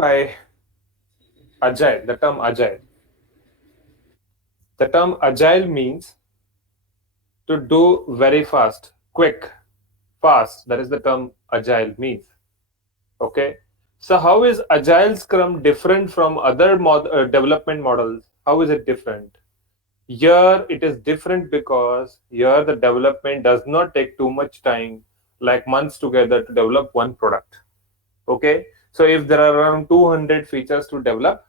by agile, the term agile? The term agile means to do very fast, quick, fast. That is the term agile means. Okay. So how is agile scrum different from other development models? How is it different? Here it is different because here the development does not take too much time, like months together to develop one product. Okay. So if there are around 200 features to develop,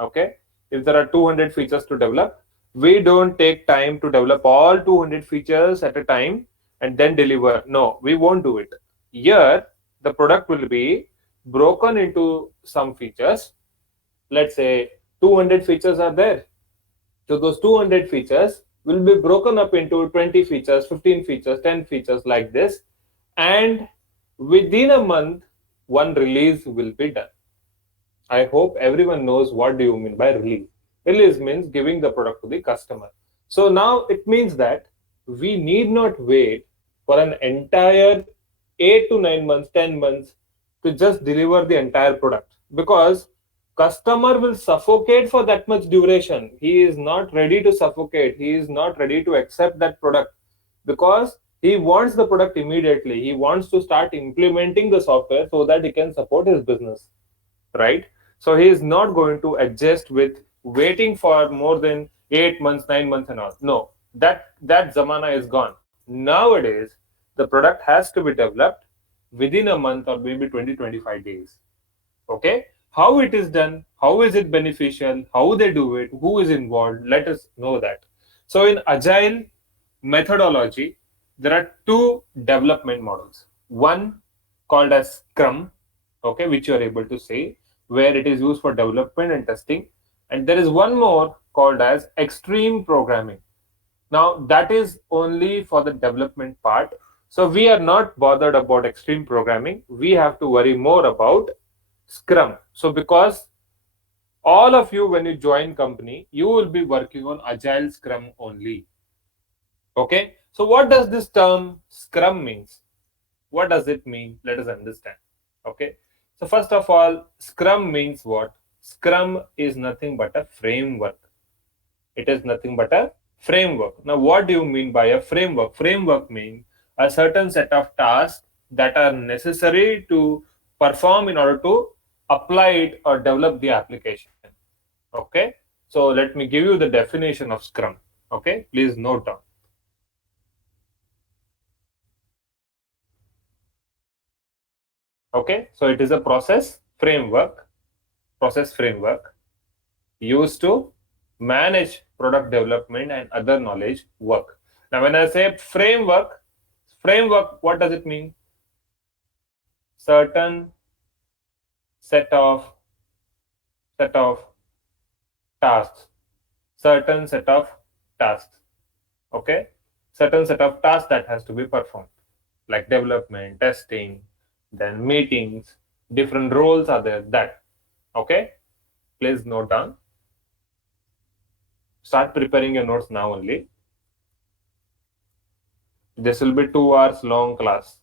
okay, if there are 200 features to develop, we don't take time to develop all 200 features at a time and then deliver. No, we won't do it. Here the product will be broken into some features. Let's say 200 features are there, so those 200 features will be broken up into 20 features, 15 features, 10 features, like this, and within a month one release will be done. I hope everyone knows what do you mean by release. Release means giving the product to the customer. So now it means that we need not wait for an entire 8 to 9 months, 10 months to just deliver the entire product, because customer will suffocate for that much duration. He is not ready to suffocate. He is not ready to accept that product because he wants the product immediately. He wants to start implementing the software so that he can support his business, right? So he is not going to adjust with waiting for more than 8 months, 9 months, and all. No, that zamana is gone. Nowadays, the product has to be developed within a month or maybe 20-25 days. Okay, how it is done, how is it beneficial, how they do it, who is involved, let us know that. So in agile methodology, there are two development models. One called as Scrum, okay, which you are able to say, where it is used for development and testing. And there is one more called as extreme programming. Now that is only for the development part. So we are not bothered about extreme programming. We have to worry more about Scrum. So because all of you, when you join company, you will be working on Agile Scrum only. Okay. So what does this term Scrum means? What does it mean? Let us understand. Okay. So first of all, Scrum means what? Scrum is nothing but a framework. It is nothing but a framework. Now, what do you mean by a framework? Framework means a certain set of tasks that are necessary to perform in order to apply it or develop the application. Okay. So let me give you the definition of Scrum. Okay. Please note down. Okay. So it is a process framework used to manage product development and other knowledge work. Now, when I say framework, what does it mean? Certain set of tasks, certain set of tasks. Okay, certain set of tasks that has to be performed, like development, testing, then meetings, different roles are there. That okay. Please note down. Start preparing your notes now only. This will be 2 hours long class.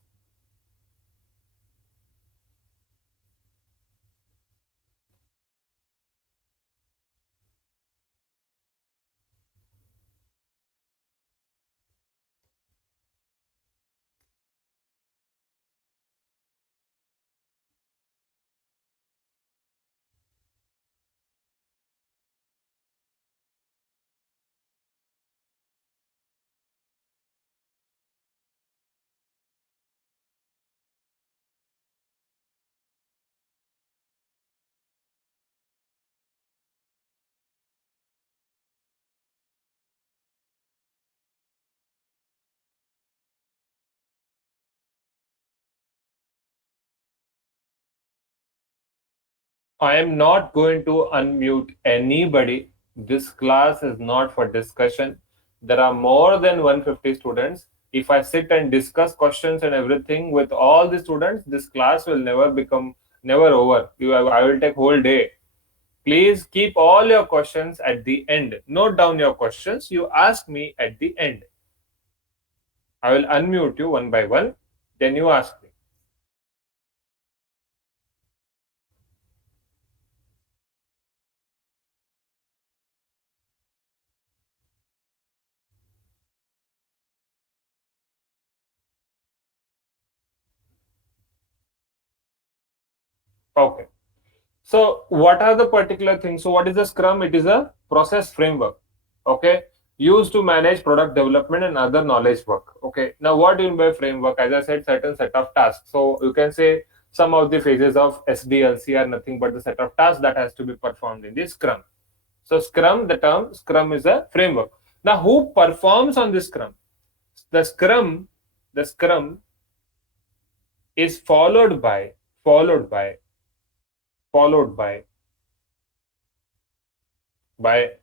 I am not going to unmute anybody. This class is not for discussion. There are more than 150 students. If I sit and discuss questions and everything with all the students, this class will never over. I will take whole day. Please keep all your questions at the end. Note down your questions. You ask me at the end. I will unmute you one by one. Then you ask me. Okay. So what are the particular things? So what is the Scrum? It is a process framework. Okay. Used to manage product development and other knowledge work. Okay. Now what do you mean by framework? As I said, certain set of tasks. So you can say some of the phases of SDLC are nothing but the set of tasks that has to be performed in the Scrum. So Scrum, the term Scrum is a framework. Now who performs on this Scrum? The Scrum, the Scrum is followed by followed by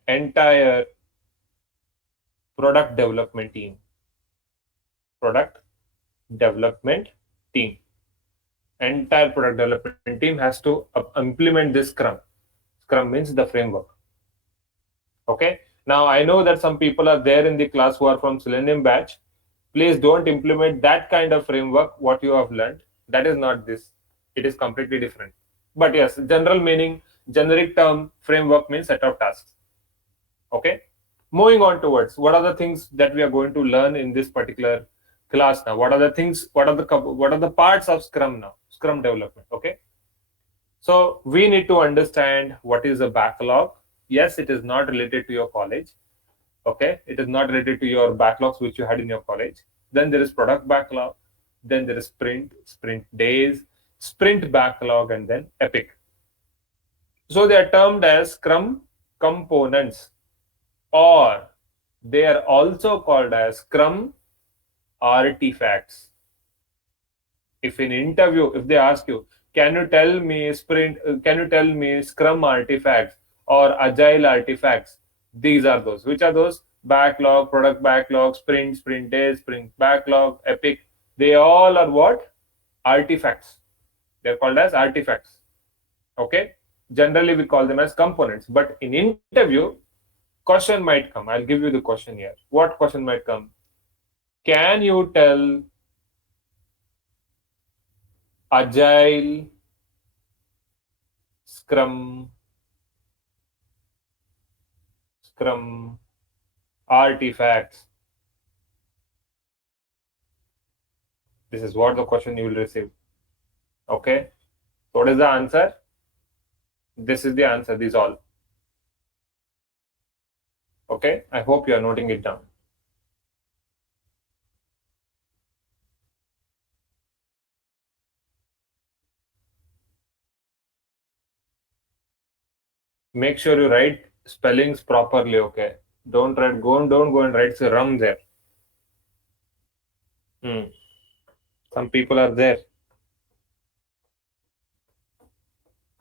entire product development team. Product development team. Entire product development team has to implement this Scrum. Scrum means the framework. Okay. Now I know that some people are there in the class who are from Selenium batch. Please don't implement that kind of framework. What you have learned, that is not this. It is completely different. But yes, general meaning, generic term framework means set of tasks. Okay. Moving on towards what are the things that we are going to learn in this particular class now. What are the things? What are the parts of Scrum now? Scrum development. Okay. So we need to understand what is a backlog. Yes, it is not related to your college. Okay, it is not related to your backlogs which you had in your college. Then there is product backlog. Then there is sprint days, sprint backlog, and then epic. So they are termed as Scrum components, or they are also called as Scrum artifacts. If in interview, if they ask you, can you tell me Scrum artifacts or Agile artifacts? These are those. Which are those? Backlog, product backlog, sprint days, sprint backlog, epic. They all are what? Artifacts. They're called as artifacts. Okay. Generally, we call them as components. But in interview, question might come. I'll give you the question here. What question might come? Can you tell Agile Scrum artifacts? This is what the question you will receive. Okay. So what is the answer? This is the answer. These all. Okay. I hope you are noting it down. Make sure you write spellings properly. Okay. Don't go and write rum there. Some people are there.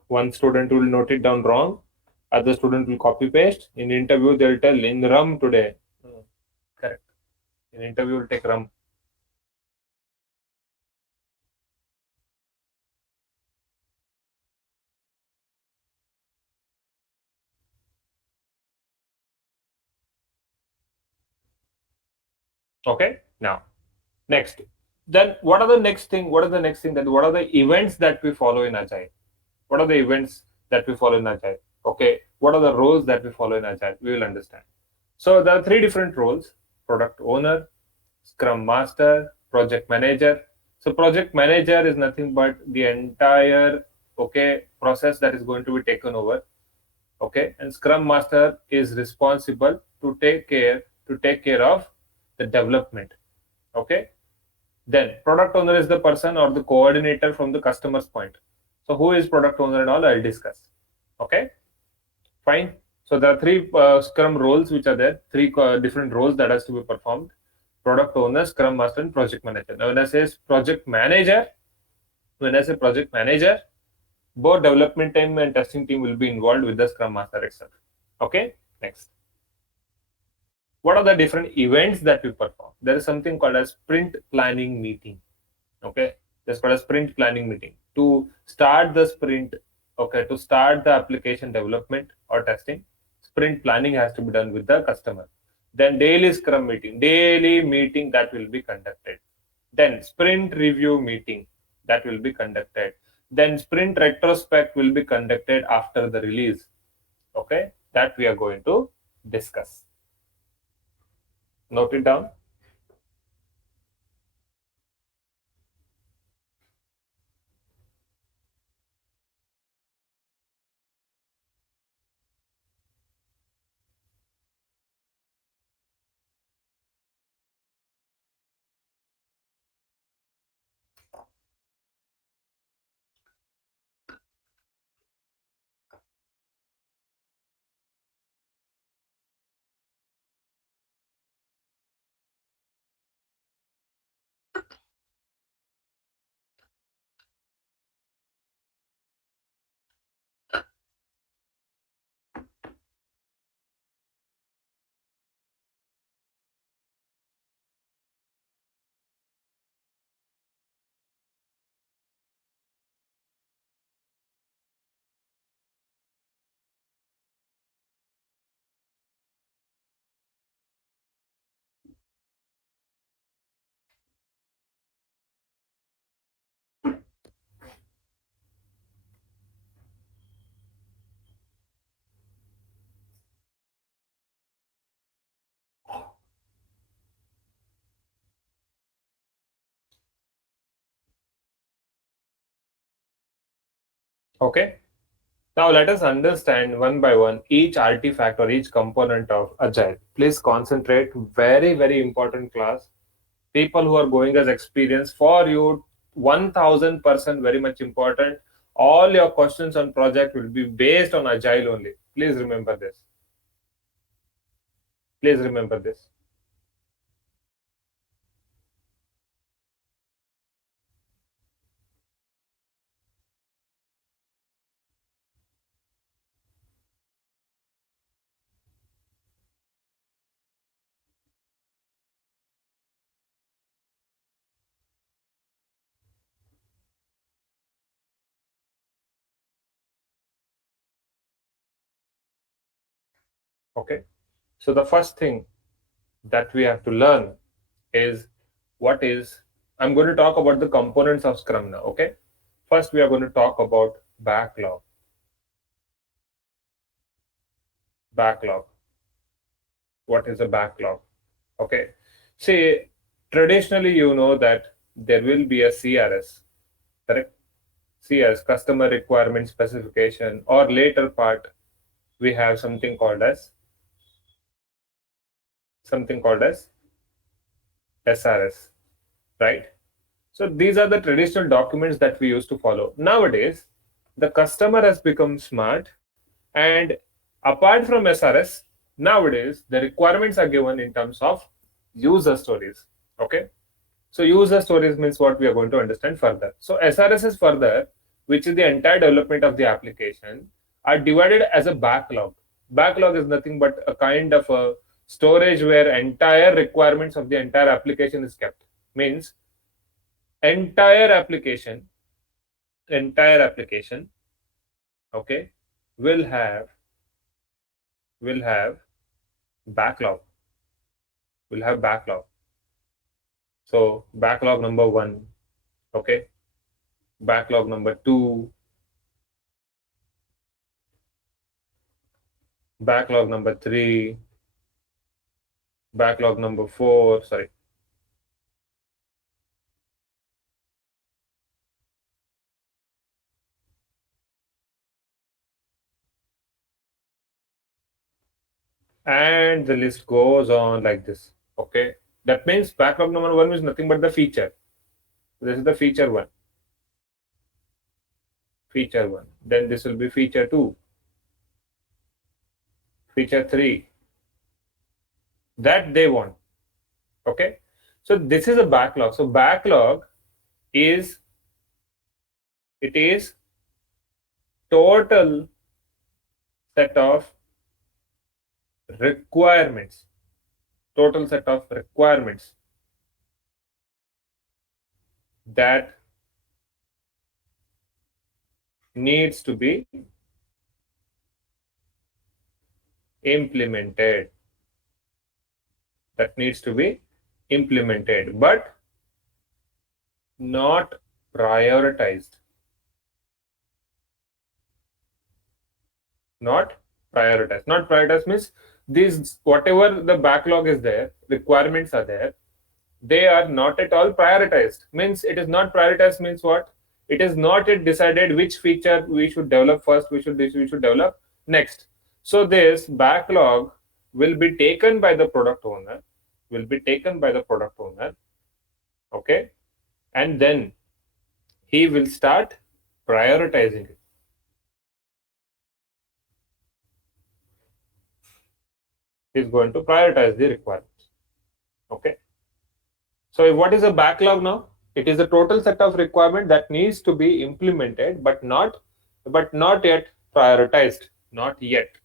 One student will note it down wrong. Other student will copy paste. In interview, they'll tell in rum today. Correct. In interview, will take rum. Okay. Now, next. Then what are the next thing? What are the next thing that what are the events that we follow in Agile? What are the events that we follow in Agile? Okay. What are the roles that we follow in Agile? We will understand. So there are three different roles: product owner, Scrum Master, project manager. So project manager is nothing but the entire process that is going to be taken over. Okay, and Scrum Master is responsible to take care of the development. Okay, then product owner is the person or the coordinator from the customer's point. So who is product owner and all I'll discuss. Okay, fine. So there are three Scrum roles which are there, three different roles that has to be performed: product owner, Scrum Master, and project manager. Now when I say project manager, both development team and testing team will be involved with the Scrum Master itself. Okay, next. What are the different events that we perform? There is something called a sprint planning meeting. Okay, that's called a sprint planning meeting. To start the sprint, to start the application development or testing, sprint planning has to be done with the customer. Then daily Scrum meeting, that will be conducted. Then sprint review meeting that will be conducted. Then sprint retrospect will be conducted after the release. Okay, that we are going to discuss. Note it down. Okay. Now let us understand one by one each artifact or each component of Agile. Please concentrate. Very, very important class. People who are going as experience for you, 1000% very much important. All your questions on project will be based on Agile only. Please remember this. Please remember this. Okay. So the first thing that we have to learn is what is, I'm going to talk about the components of Scrum now. Okay. First, we are going to talk about backlog. Backlog. What is a backlog? Okay. See, traditionally, you know that there will be a CRS, correct? CS, customer requirement specification, or later part, we have something called as SRS, right? So these are the traditional documents that we used to follow. Nowadays, the customer has become smart, and apart from SRS, nowadays the requirements are given in terms of user stories. Okay. So user stories means what we are going to understand further. So SRS is further, which is the entire development of the application, are divided as a backlog. Backlog is nothing but a kind of a storage where entire requirements of the entire application is kept. Means entire application, entire application, okay, will have will have backlog. Will have backlog. So backlog number one, okay, backlog number two, backlog number three, backlog number four, sorry. And the list goes on like this. Okay. That means backlog number one is nothing but the feature. This is the feature one. Feature one. Then this will be feature two. Feature three. That they want. Okay. So this is a backlog. So backlog is, it is total set of requirements. Total set of requirements that needs to be implemented. That needs to be implemented, but not prioritized. Not prioritized. Not prioritized means these, whatever the backlog is there, requirements are there, they are not at all prioritized. Means it is not prioritized means what? It is not yet decided which feature we should develop first, we should develop next. So this backlog will be taken by the product owner, okay, and then he will start prioritizing it. He's going to prioritize the requirements. Okay. So what is a backlog now? It is a total set of requirement that needs to be implemented, but not yet prioritized. Not yet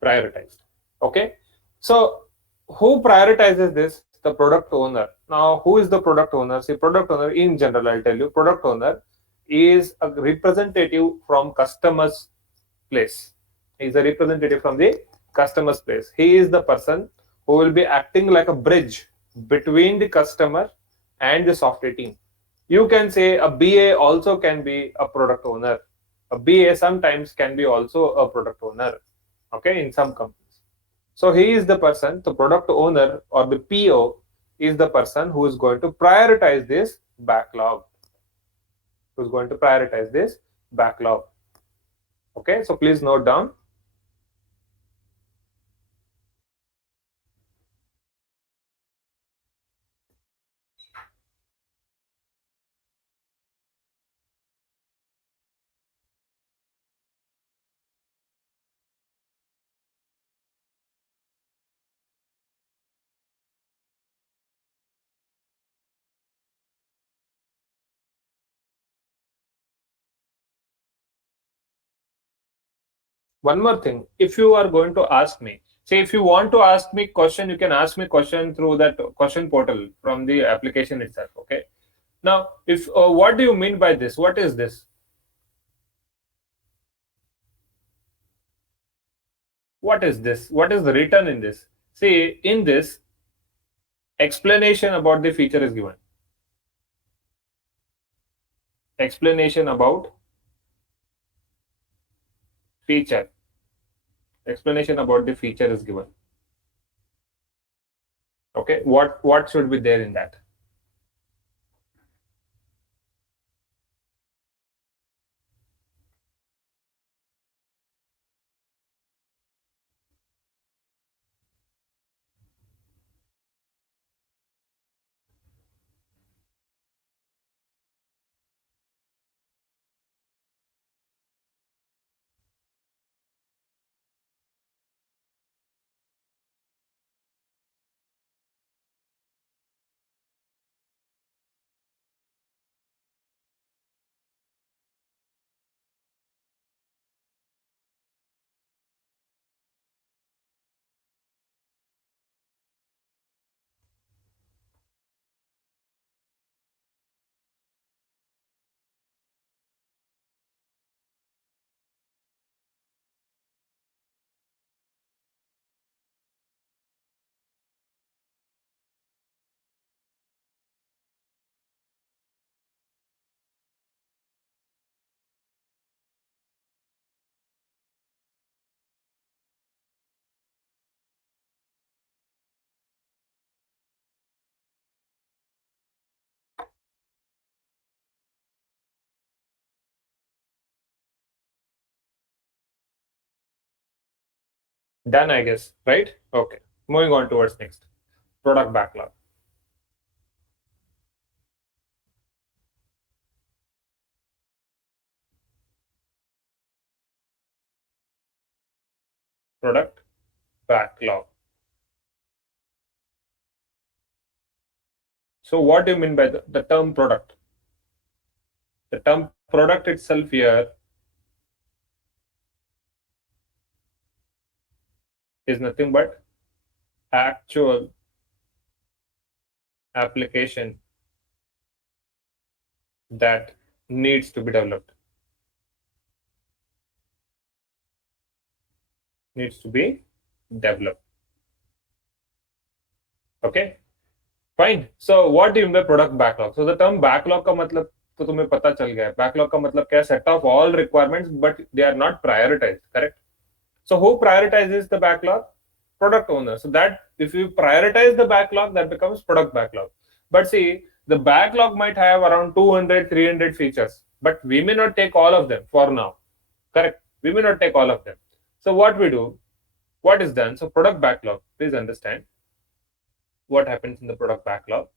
prioritized. Okay. So who prioritizes this? The product owner. Now, who is the product owner? See, product owner in general, I'll tell you, product owner is a representative from customer's place. He is a representative from the customer's place. He is the person who will be acting like a bridge between the customer and the software team. You can say a BA also can be a product owner. A BA sometimes can be also a product owner, okay, in some companies. So he is the person, the product owner or the PO is the person who is going to prioritize this backlog. who's going to prioritize this backlog. Okay, so please note down. One more thing, if you are going to ask me, say if you want to ask me question, you can ask me question through that question portal from the application itself. Okay, now if what do you mean by this? What is this? What is this? What is the written in this? See, in this, explanation about the feature is given. Explanation about feature. Explanation about the feature is given. Okay, what should be there in that? Done, I guess, right? Okay, moving on towards next, product backlog. Product backlog. So what do you mean by the term product? The term product itself here is nothing but actual application that needs to be developed. Needs to be developed. Okay, fine. So what do you mean by product backlog? So the term backlog का मतलब तो तुम्हें पता चल गया है. Backlog का मतलब क्या? Set of all requirements, but they are not prioritized. Correct. So who prioritizes the backlog? Product owner. So that if you prioritize the backlog, that becomes product backlog. But see, the backlog might have around 200, 300 features, but we may not take all of them for now. Correct. We may not take all of them. So what we do, what is done? So product backlog, please understand what happens in the product backlog.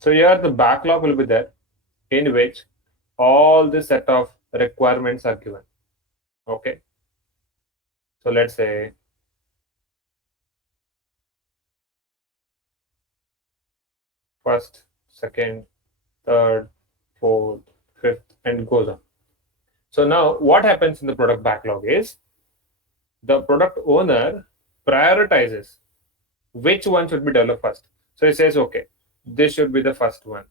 So here the backlog will be there, in which all the set of requirements are given. Okay. So let's say first, second, third, fourth, fifth, and goes on. So now what happens in the product backlog is the product owner prioritizes which one should be developed first. So he says, okay, this should be the first one.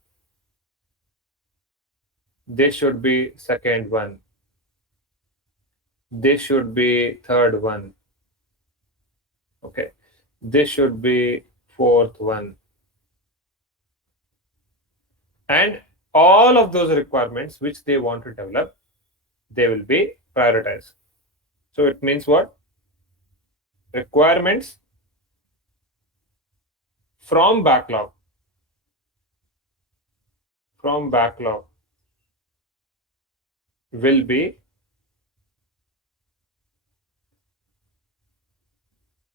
This should be second one. This should be third one. Okay. This should be fourth one. And all of those requirements which they want to develop, they will be prioritized. So it means what? Requirements from backlog, from backlog will be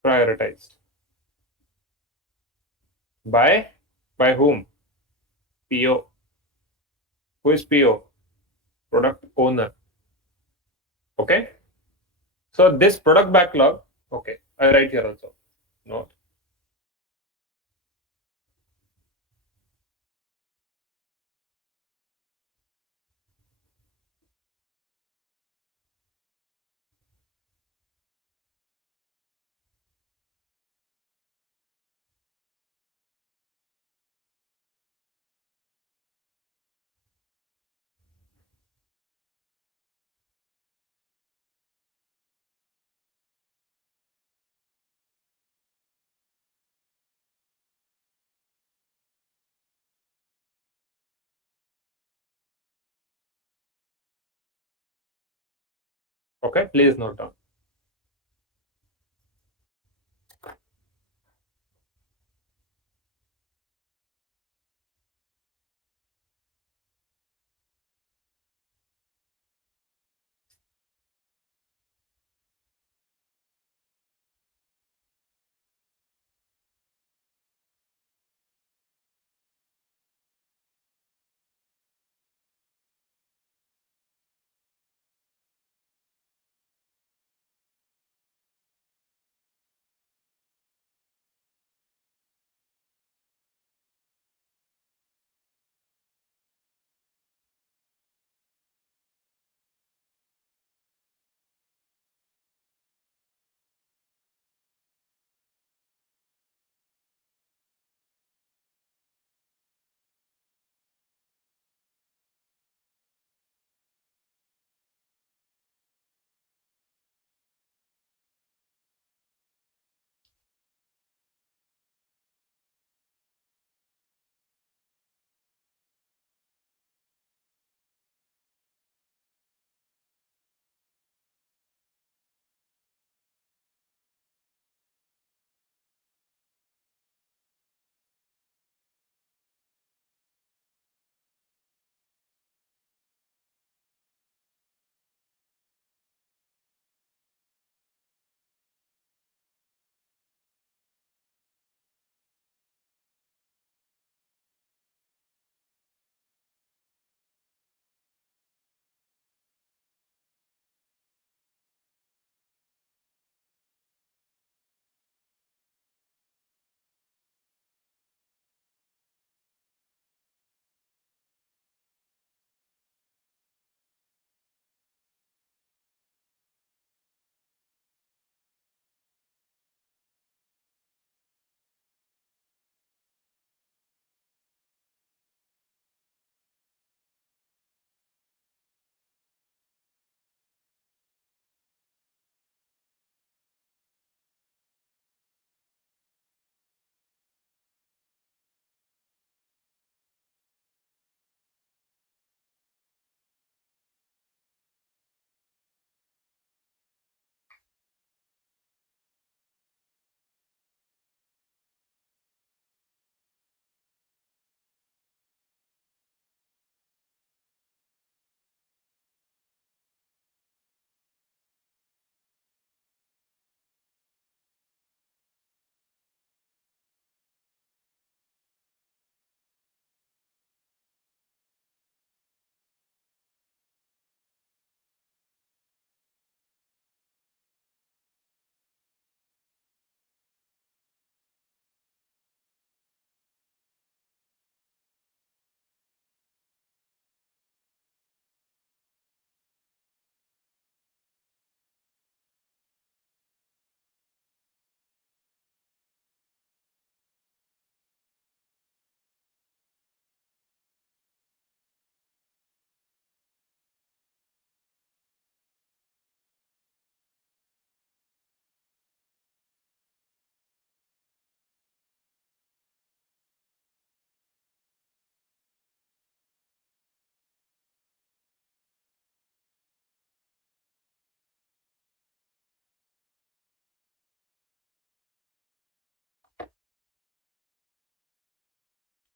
prioritized. By whom? PO. Who is PO? Product owner. Okay. So this product backlog, okay, I write here also. Note. Okay, please note down.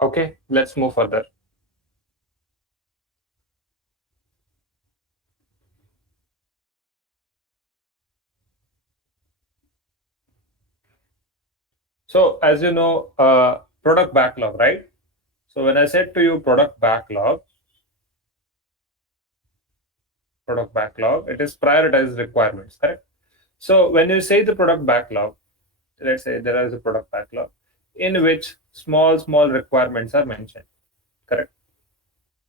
Okay, let's move further. So as you know, product backlog, right? So when I said to you product backlog, it is prioritized requirements, correct? So when you say the product backlog, let's say there is a product backlog in which small requirements are mentioned, correct?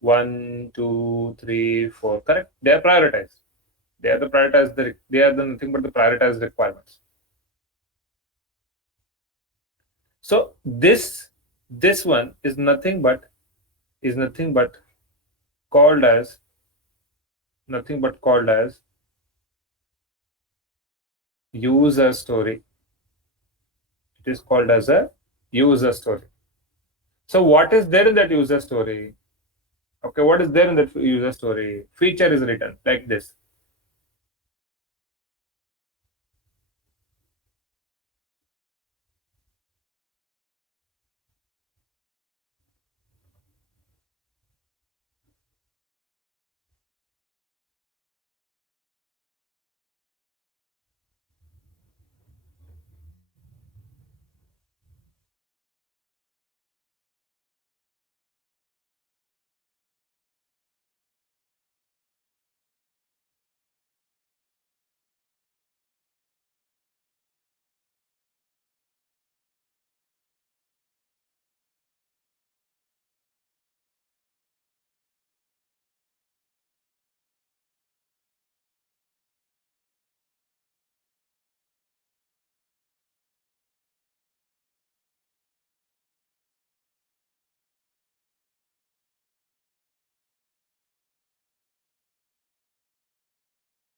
One, two, three, four, correct? They are prioritized. They are the nothing but the prioritized requirements. So this one is called as nothing but called as user story. It is called as a user story. So what is there in that user story? Okay, what is there in that user story? Feature is written like this.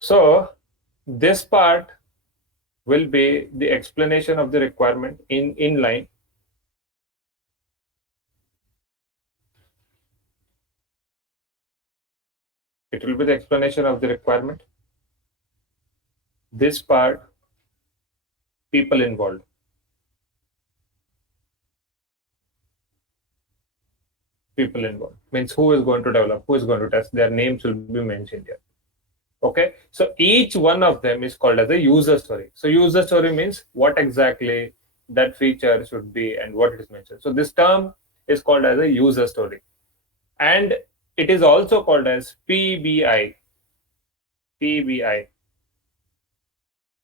So this part will be the explanation of the requirement in inline. It will be the explanation of the requirement. This part, people involved. People involved means who is going to develop, who is going to test. Their names will be mentioned here. Okay, so each one of them is called as a user story. So user story means what exactly that feature should be and what it is mentioned. So this term is called as a user story, and it is also called as PBI,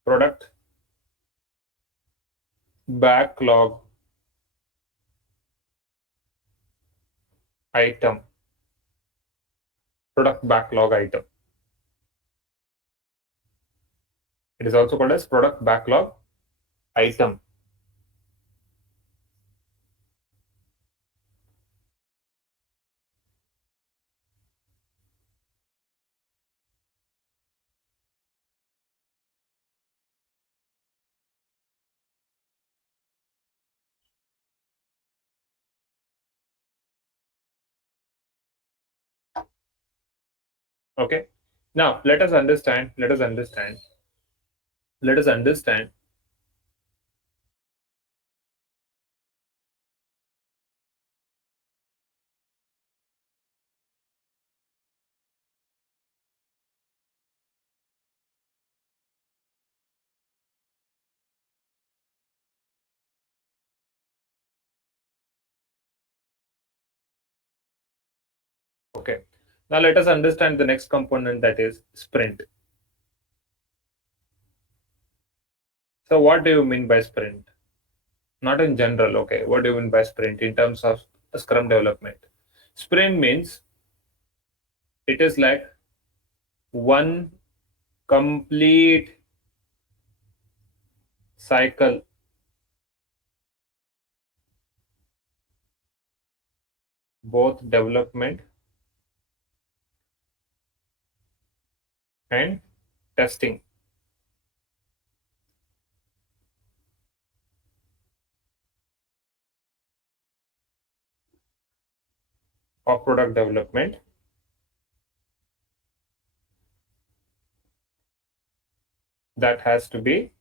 product backlog item. Product backlog item. It is also called as product backlog item. Okay. Now let us understand. Let us understand. Okay. Now let us understand the next component, that is sprint. So what do you mean by sprint? Not in general. Okay. What do you mean by sprint in terms of Scrum development? Sprint means it is like one complete cycle, both development and testing of product development, that has to be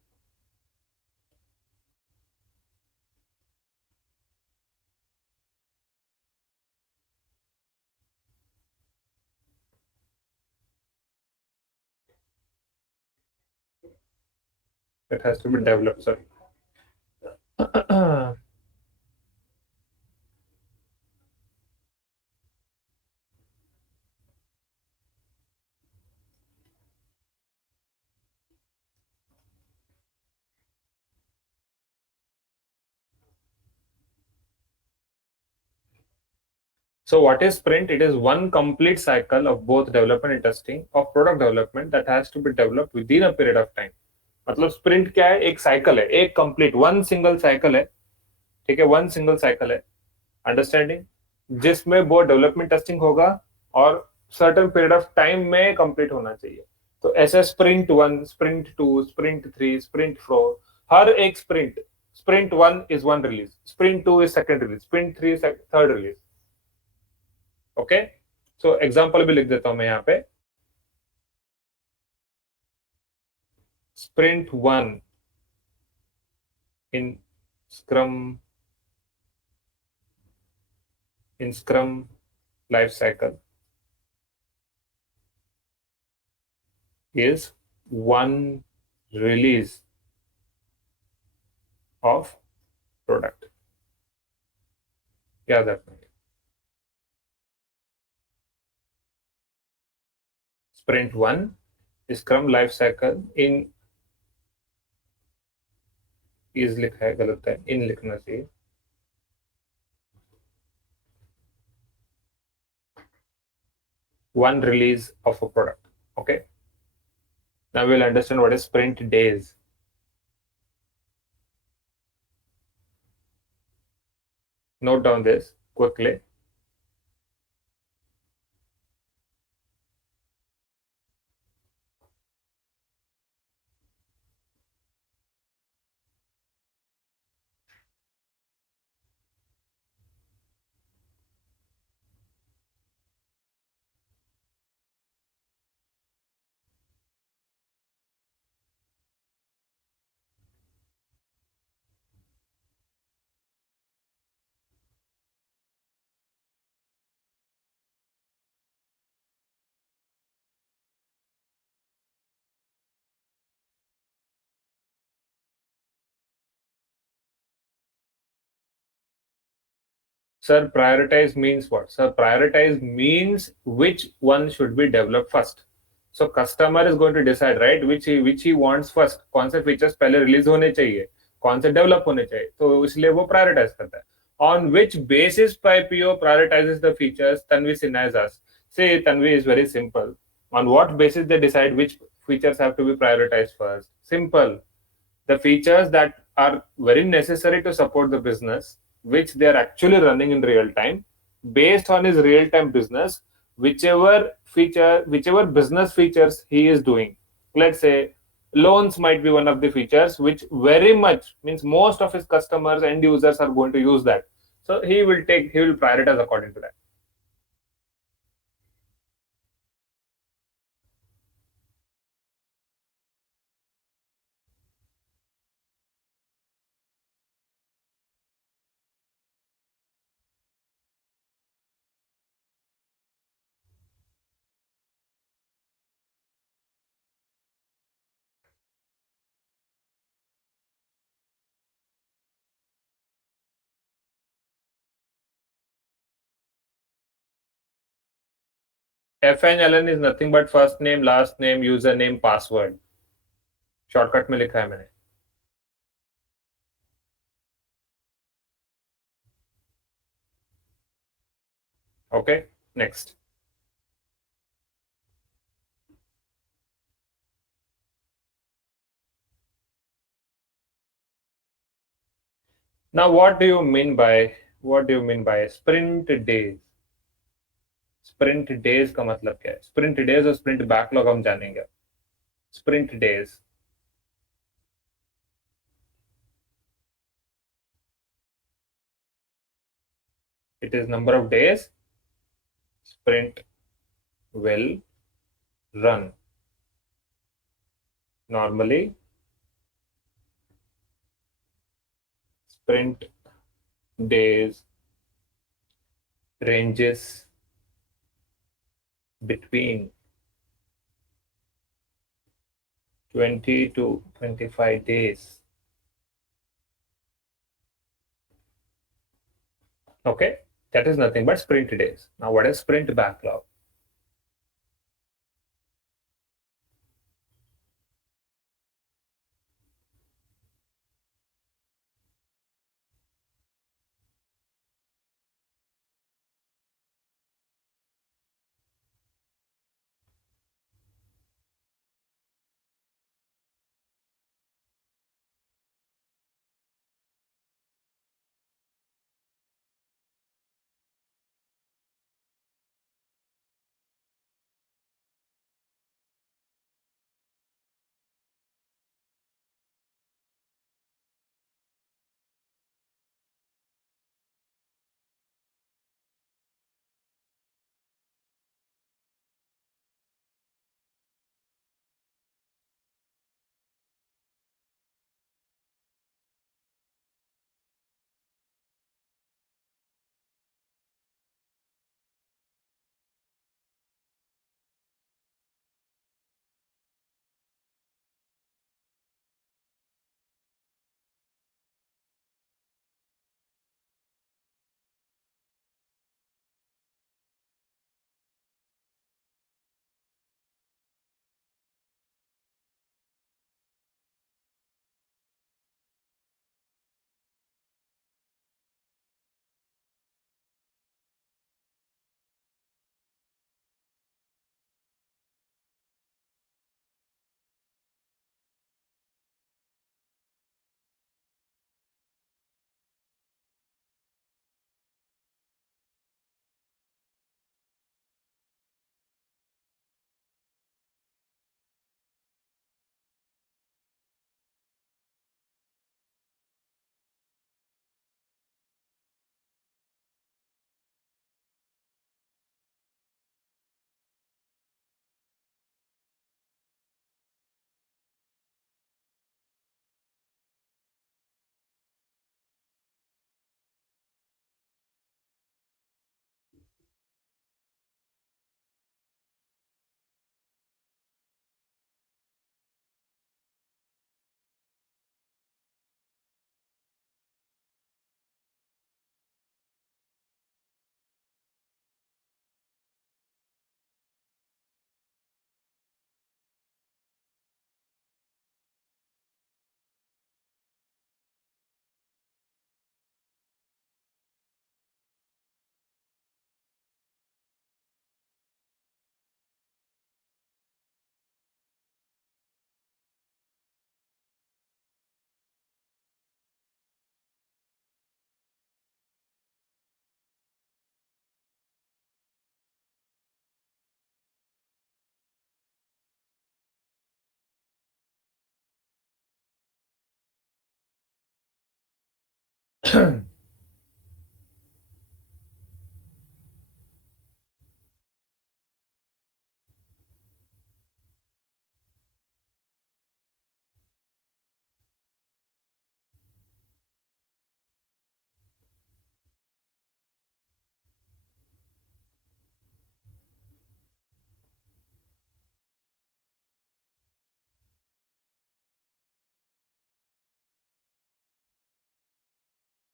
It has to be developed. Sorry. So what is sprint? It is one complete cycle of both development and testing of product development that has to be developed within a period of time. मतलब sprint क्या है? एक cycle है, एक complete one single cycle है, ठीक है, one single cycle है, अंडरस्टैंडिंग, जिसमें वो डेवलपमेंट टेस्टिंग होगा और सर्टेन पीरियड ऑफ टाइम में कंप्लीट होना चाहिए. तो ऐसे sprint one, sprint two, sprint three, sprint four, हर एक sprint, sprint one is one release, sprint two is second release, sprint three third release. Okay, so example भी लिख देता हूं मैं यहाँ पे. Sprint one in Scrum, in Scrum life cycle is one release of product. याद रखना. Sprint one Scrum life cycle in is लिखा है, गलत है, in लिखना चाहिए. One release of a product. Okay. Now we'll understand what is sprint days. Note down this quickly. Sir, prioritize means what? Sir, prioritize means which one should be developed first. So customer is going to decide, right, which he wants first. कौन से features पहले release होने चाहिए, कौन से develop होने चाहिए, तो इसलिए वो prioritize करता है. On which basis PO prioritizes the features? Tanvi Sinha us. Say Tanvi is very simple. On what basis they decide which features have to be prioritized first? Simple. The features that are very necessary to support the business, which they are actually running in real time, based on his real time business, whichever business features he is doing. Let's say loans might be one of the features which very much means most of his customers end users are going to use that. So he will prioritize according to that. FNLN is nothing but first name, last name, username, password. Shortcut में लिखा है मैंने. Okay, next. Now, what do you mean by sprint days? Sprint days का मतलब क्या है? Sprint days और sprint backlog हम जानेंगे. Sprint days. It is number of days sprint will run. Normally, sprint days ranges between 20 to 25 days. Okay, that is nothing but sprint days. Now, what is sprint backlog?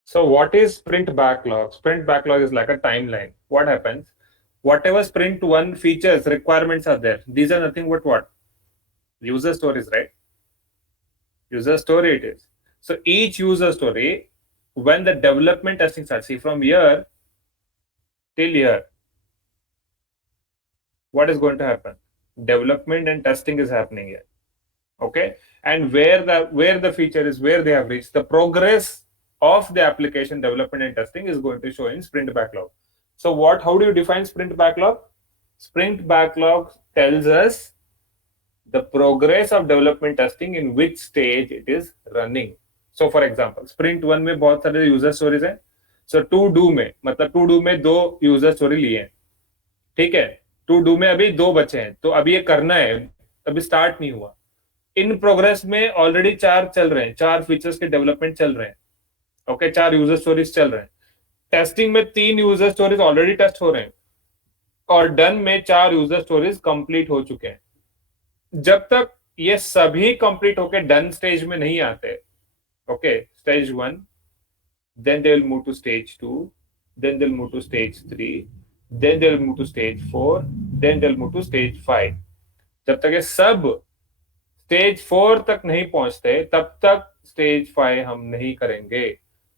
So, what is sprint backlog? Sprint backlog is like a timeline. What happens? Whatever sprint one features, requirements are there. These are nothing but what? User stories, right? User story it is. So, each user story, when the development testing starts, see from here till here, what is going to happen? Development and testing is happening here. Okay, and where the feature is, where they have reached, the progress of the application development and testing is going to show in sprint backlog. So what, how do you define sprint backlog? Sprint backlog tells us the progress of development testing, in which stage it is running. So for example, sprint one में बहुत सारे user stories हैं. So to do में, मतलब to do में दो user story लिए हैं, ठीक है. टू डू में अभी दो बचे हैं, तो अभी ये करना है, अभी स्टार्ट नहीं हुआ. इन प्रोग्रेस में ऑलरेडी चार चल रहे हैं, चार फीचर्स के डेवलपमेंट चल रहे हैं. ओके, चार यूजर स्टोरीज चल रहे हैं. टेस्टिंग में तीन यूजर स्टोरीज ऑलरेडी टेस्ट हो रहे हैं, और डन में चार यूजर स्टोरीज कंप्लीट हो चुके हैं. जब तक ये सभी कंप्लीट होके डन स्टेज में नहीं आते. Okay, stage 1, then they will move to stage 2, then they'll move to stage 3, then they'll move to stage 4, then they'll move to stage 5. जब तक ये सब स्टेज 4 तक नहीं पहुंचते तब तक स्टेज 5 हम नहीं करेंगे,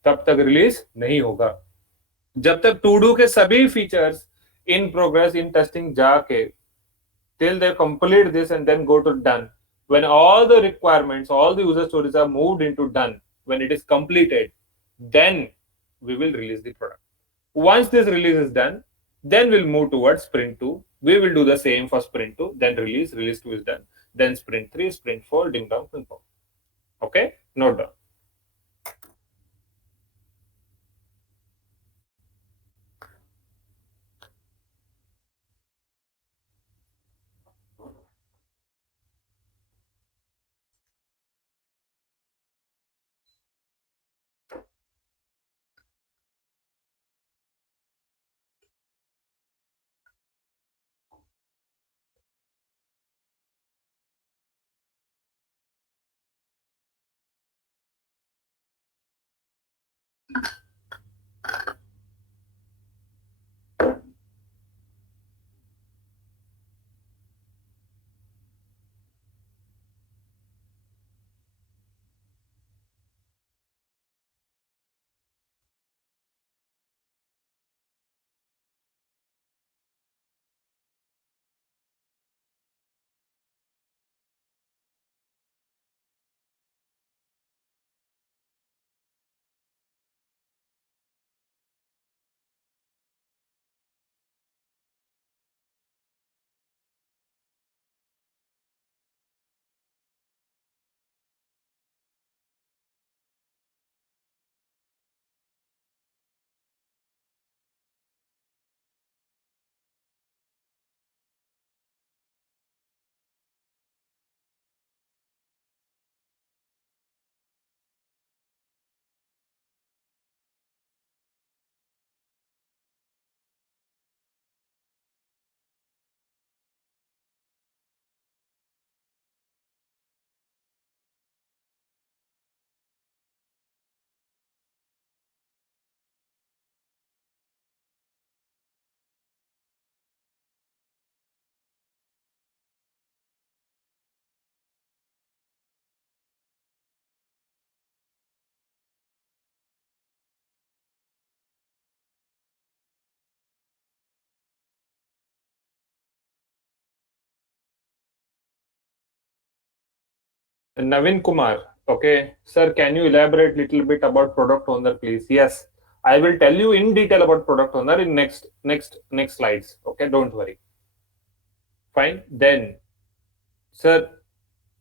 तब तक रिलीज नहीं होगा. जब तक टू डू के सभी features in progress in testing जाके till they complete this and then go to done. When all the requirements, all the user stories are moved into done, when it is completed, then we will release the product. Once this release is done, then we'll move towards sprint 2. We will do the same for sprint 2, then release 2 is done. Then sprint 3, sprint 4, dim down, confirm. Okay, note down. Navin Kumar, okay, sir, can you elaborate little bit about product owner, please? Yes, I will tell you in detail about product owner in next slides. Okay, don't worry. Fine. Then, sir,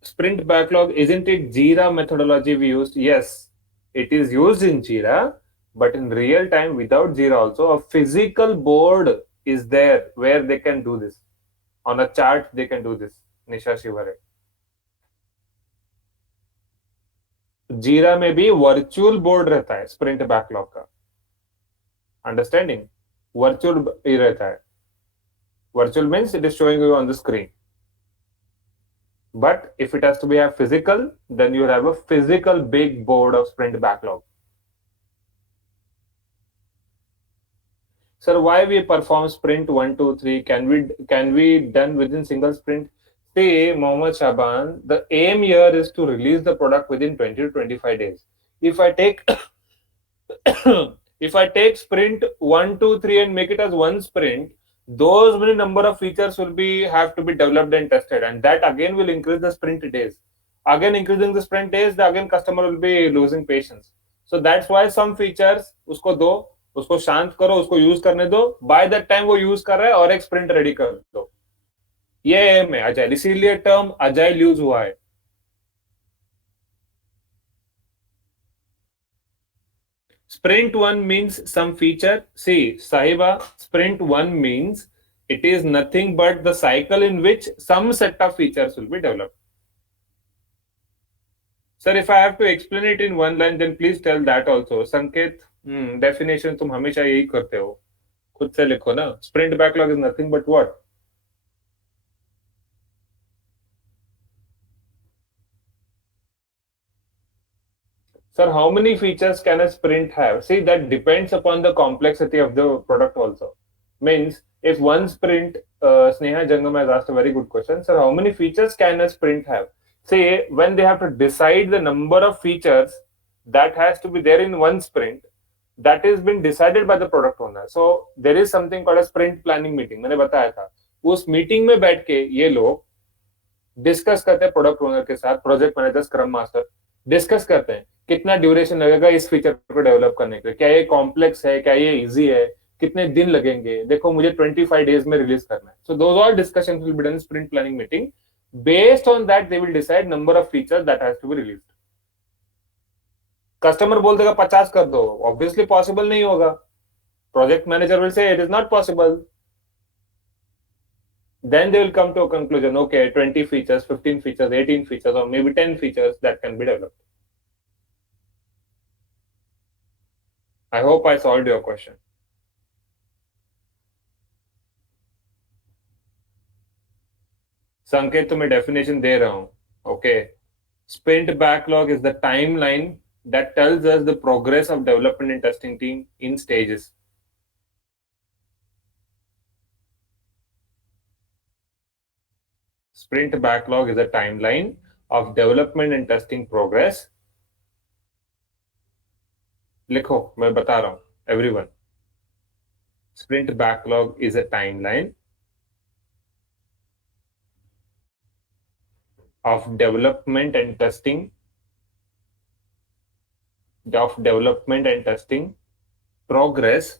sprint backlog, isn't it Jira methodology we used? Yes, it is used in Jira, but in real time without Jira also, a physical board is there where they can do this. On a chart, they can do this. Nisha Shivare. जीरा में भी virtual board रहता है sprint backlog का. Understanding? Virtual ही रहता है. Virtual means it is showing you on the screen. But if it has to be a physical, then you have a physical big board of sprint backlog. Sir, why we perform sprint 1, 2, 3? Can we done within single sprint? See, Mohammed Shaban, the aim here is to release the product within 20 to 25 days. If I take if I take sprint 1, 2, 3 and make it as one sprint, those many number of features will be have to be developed and tested, and that again will increase the sprint days. Again increasing the sprint days, the again customer will be losing patience. So that's why some features उसको दो, उसको शांत करो, उसको use करने दो. By that time वो use कर रहा है और एक स्प्रिंट रेडी कर दो. ये एम है अजाइल, इसीलिए टर्म अजाइल यूज हुआ है. Sprint 1 means some feature. See, Sahiba, Sprint 1 means it is nothing but the cycle in which some set of features will be developed. Sir, if I have to explain it in one line, then please tell that also. Sanket, definition तुम हमेशा यही करते हो. खुद से लिखो ना. Sprint backlog is nothing but what? Sir, how many features can a sprint have? See, that depends upon the complexity of the product also. Means, if one sprint, Sneha Jangam has asked a very good question. Sir, how many features can a sprint have? Say, when they have to decide the number of features that has to be there in one sprint, that is been decided by the product owner. So, there is something called a sprint planning meeting. मैंने बताया था. उस meeting में बैठ के ये लोग discuss करते हैं प्रोडक्ट ओनर के साथ, project manager, scrum master discuss करते हैं कितना ड्यूरेशन लगेगा इस फीचर को डेवलप करने के लिए, क्या ये कॉम्प्लेक्स है, क्या ये इजी है, कितने दिन लगेंगे, देखो मुझे 25 डेज में रिलीज करना है. So those are discussion will be done sprint planning meeting. Based on that they will decide number of features that has to be released. Customer बोल देगा 50 कर दो, ऑब्वियसली पॉसिबल नहीं होगा. Project manager will say it is not possible. Then they will come to a conclusion, okay, 20 features, 15 features, 18 features, or maybe 10 features that can be developed. I hope I solved your question. संकेत तो मैं definition दे रहा हूं. Okay. Sprint backlog is the timeline that tells us the progress of development and testing team in stages. Sprint backlog is a timeline of development and testing progress. लिखो, मैं बता रहा हूं, everyone. Sprint backlog is a timeline of development and testing progress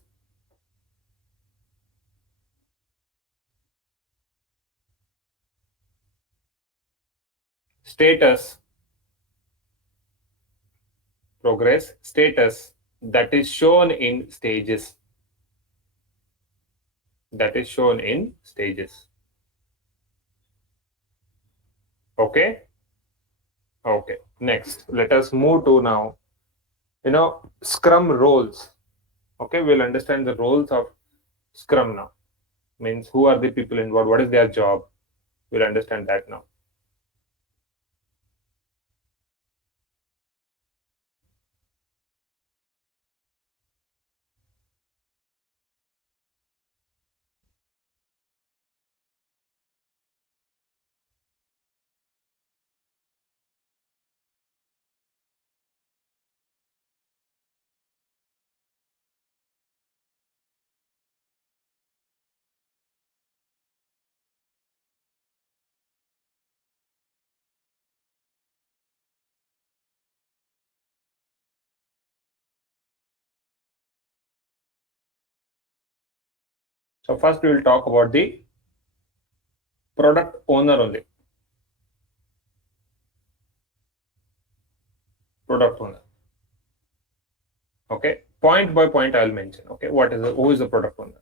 status that is shown in stages. Okay. Next, let us move to now, Scrum roles. Okay, we'll understand the roles of Scrum now. Means who are the people involved, what is their job. We'll understand that now. So first we will talk about the product owner only. Product owner. Okay, point by point I'll mention. Okay, who is the product owner?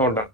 Note down.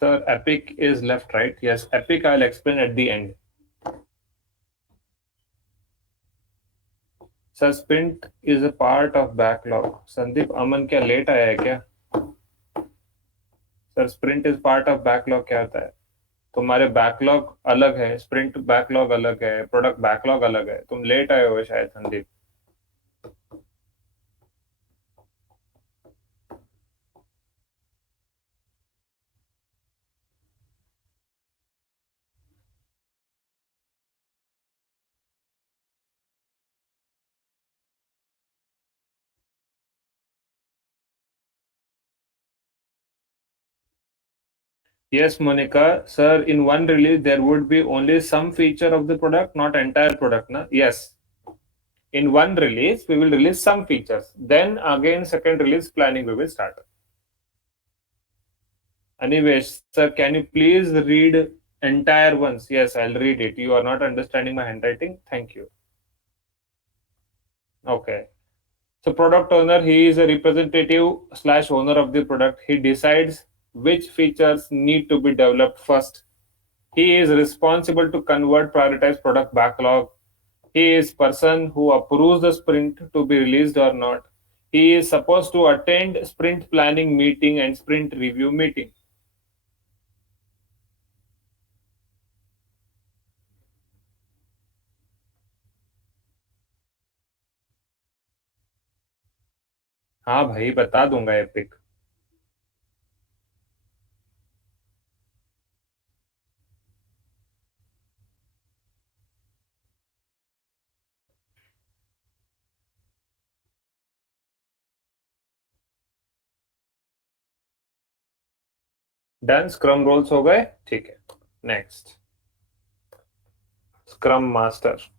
Sir, Epic is left, right? Yes, Epic I'll explain at the end. Sir, sprint is a part of backlog. Sandeep अमन क्या late आया है क्या? Sir, sprint is part of backlog क्या होता है? तुम्हारे backlog अलग है, स्प्रिंट बैकलॉग अलग है, प्रोडक्ट बैकलॉग अलग है. तुम लेट आए हो शायद Sandeep. Yes, Monica. Sir, in one release, there would be only some feature of the product, not entire product. Na? Yes. In one release, we will release some features. Then again, second release planning we will start. Anyways, sir, can you please read entire ones? Yes, I'll read it. You are not understanding my handwriting. Thank you. Okay. So product owner, he is a representative slash owner of the product. He decides which features need to be developed first. He is responsible to convert prioritized product backlog. He is person who approves the sprint to be released or not. He is supposed to attend sprint planning meeting and sprint review meeting. हाँ भाई, बता दूंगा epic. Done. Scrum roles हो गए. ठीक है. Next, scrum master.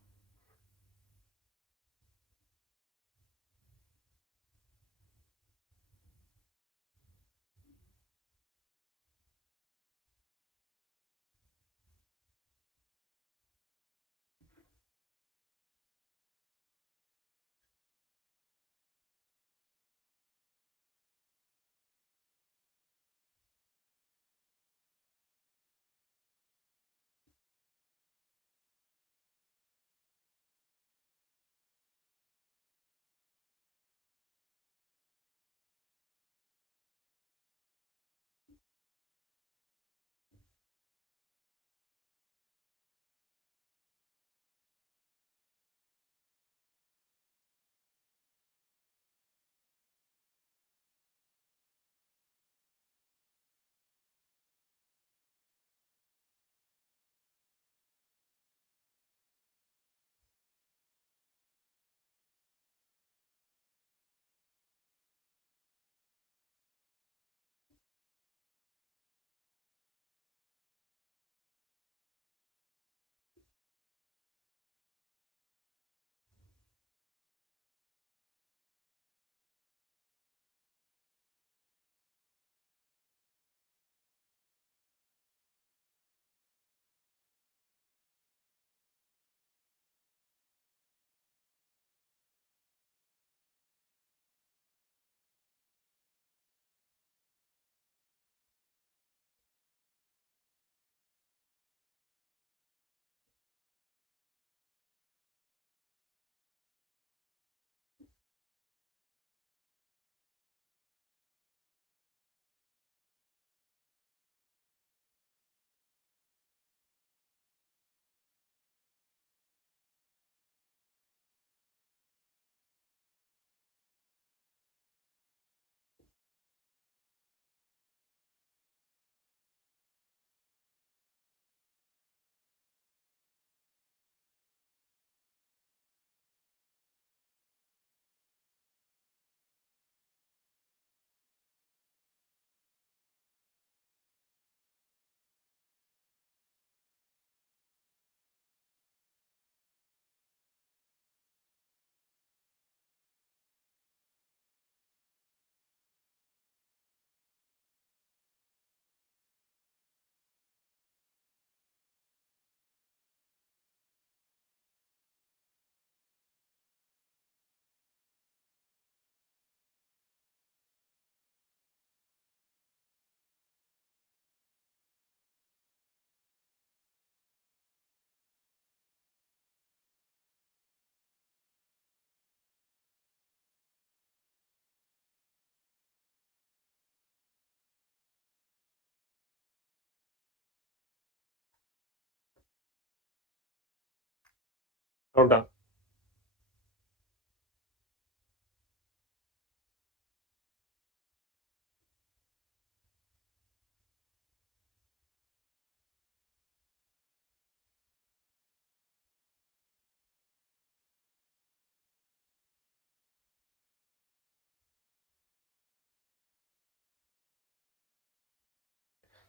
Note down.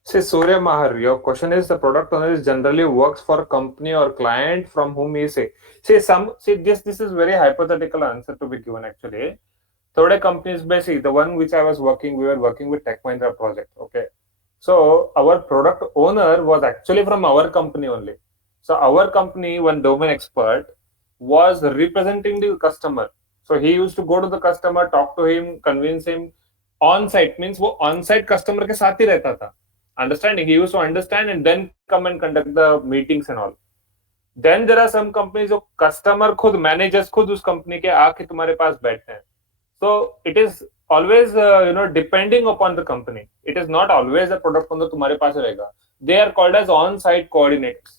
See, Surya Mahar, your question is the product owner is generally works for a company or client from whom he say. See this is very hypothetical answer to be given actually. Third companies basically the one which I was working, we were working with Tech Mahindra project. Okay. So our product owner was actually from our company only. So our company, one domain expert, was representing the customer. So he used to go to the customer, talk to him, convince him. On site means वो on site customer के साथ ही रहता था. Understanding, he used to understand and then come and conduct the meetings and all. Then there are some companies जो customer खुद managers खुद उस company के आके तुम्हारे पास बैठते हैं. So it is always depending upon the company. It is not always a product owner तुम्हारे पास रहेगा. They are called as on-site coordinators.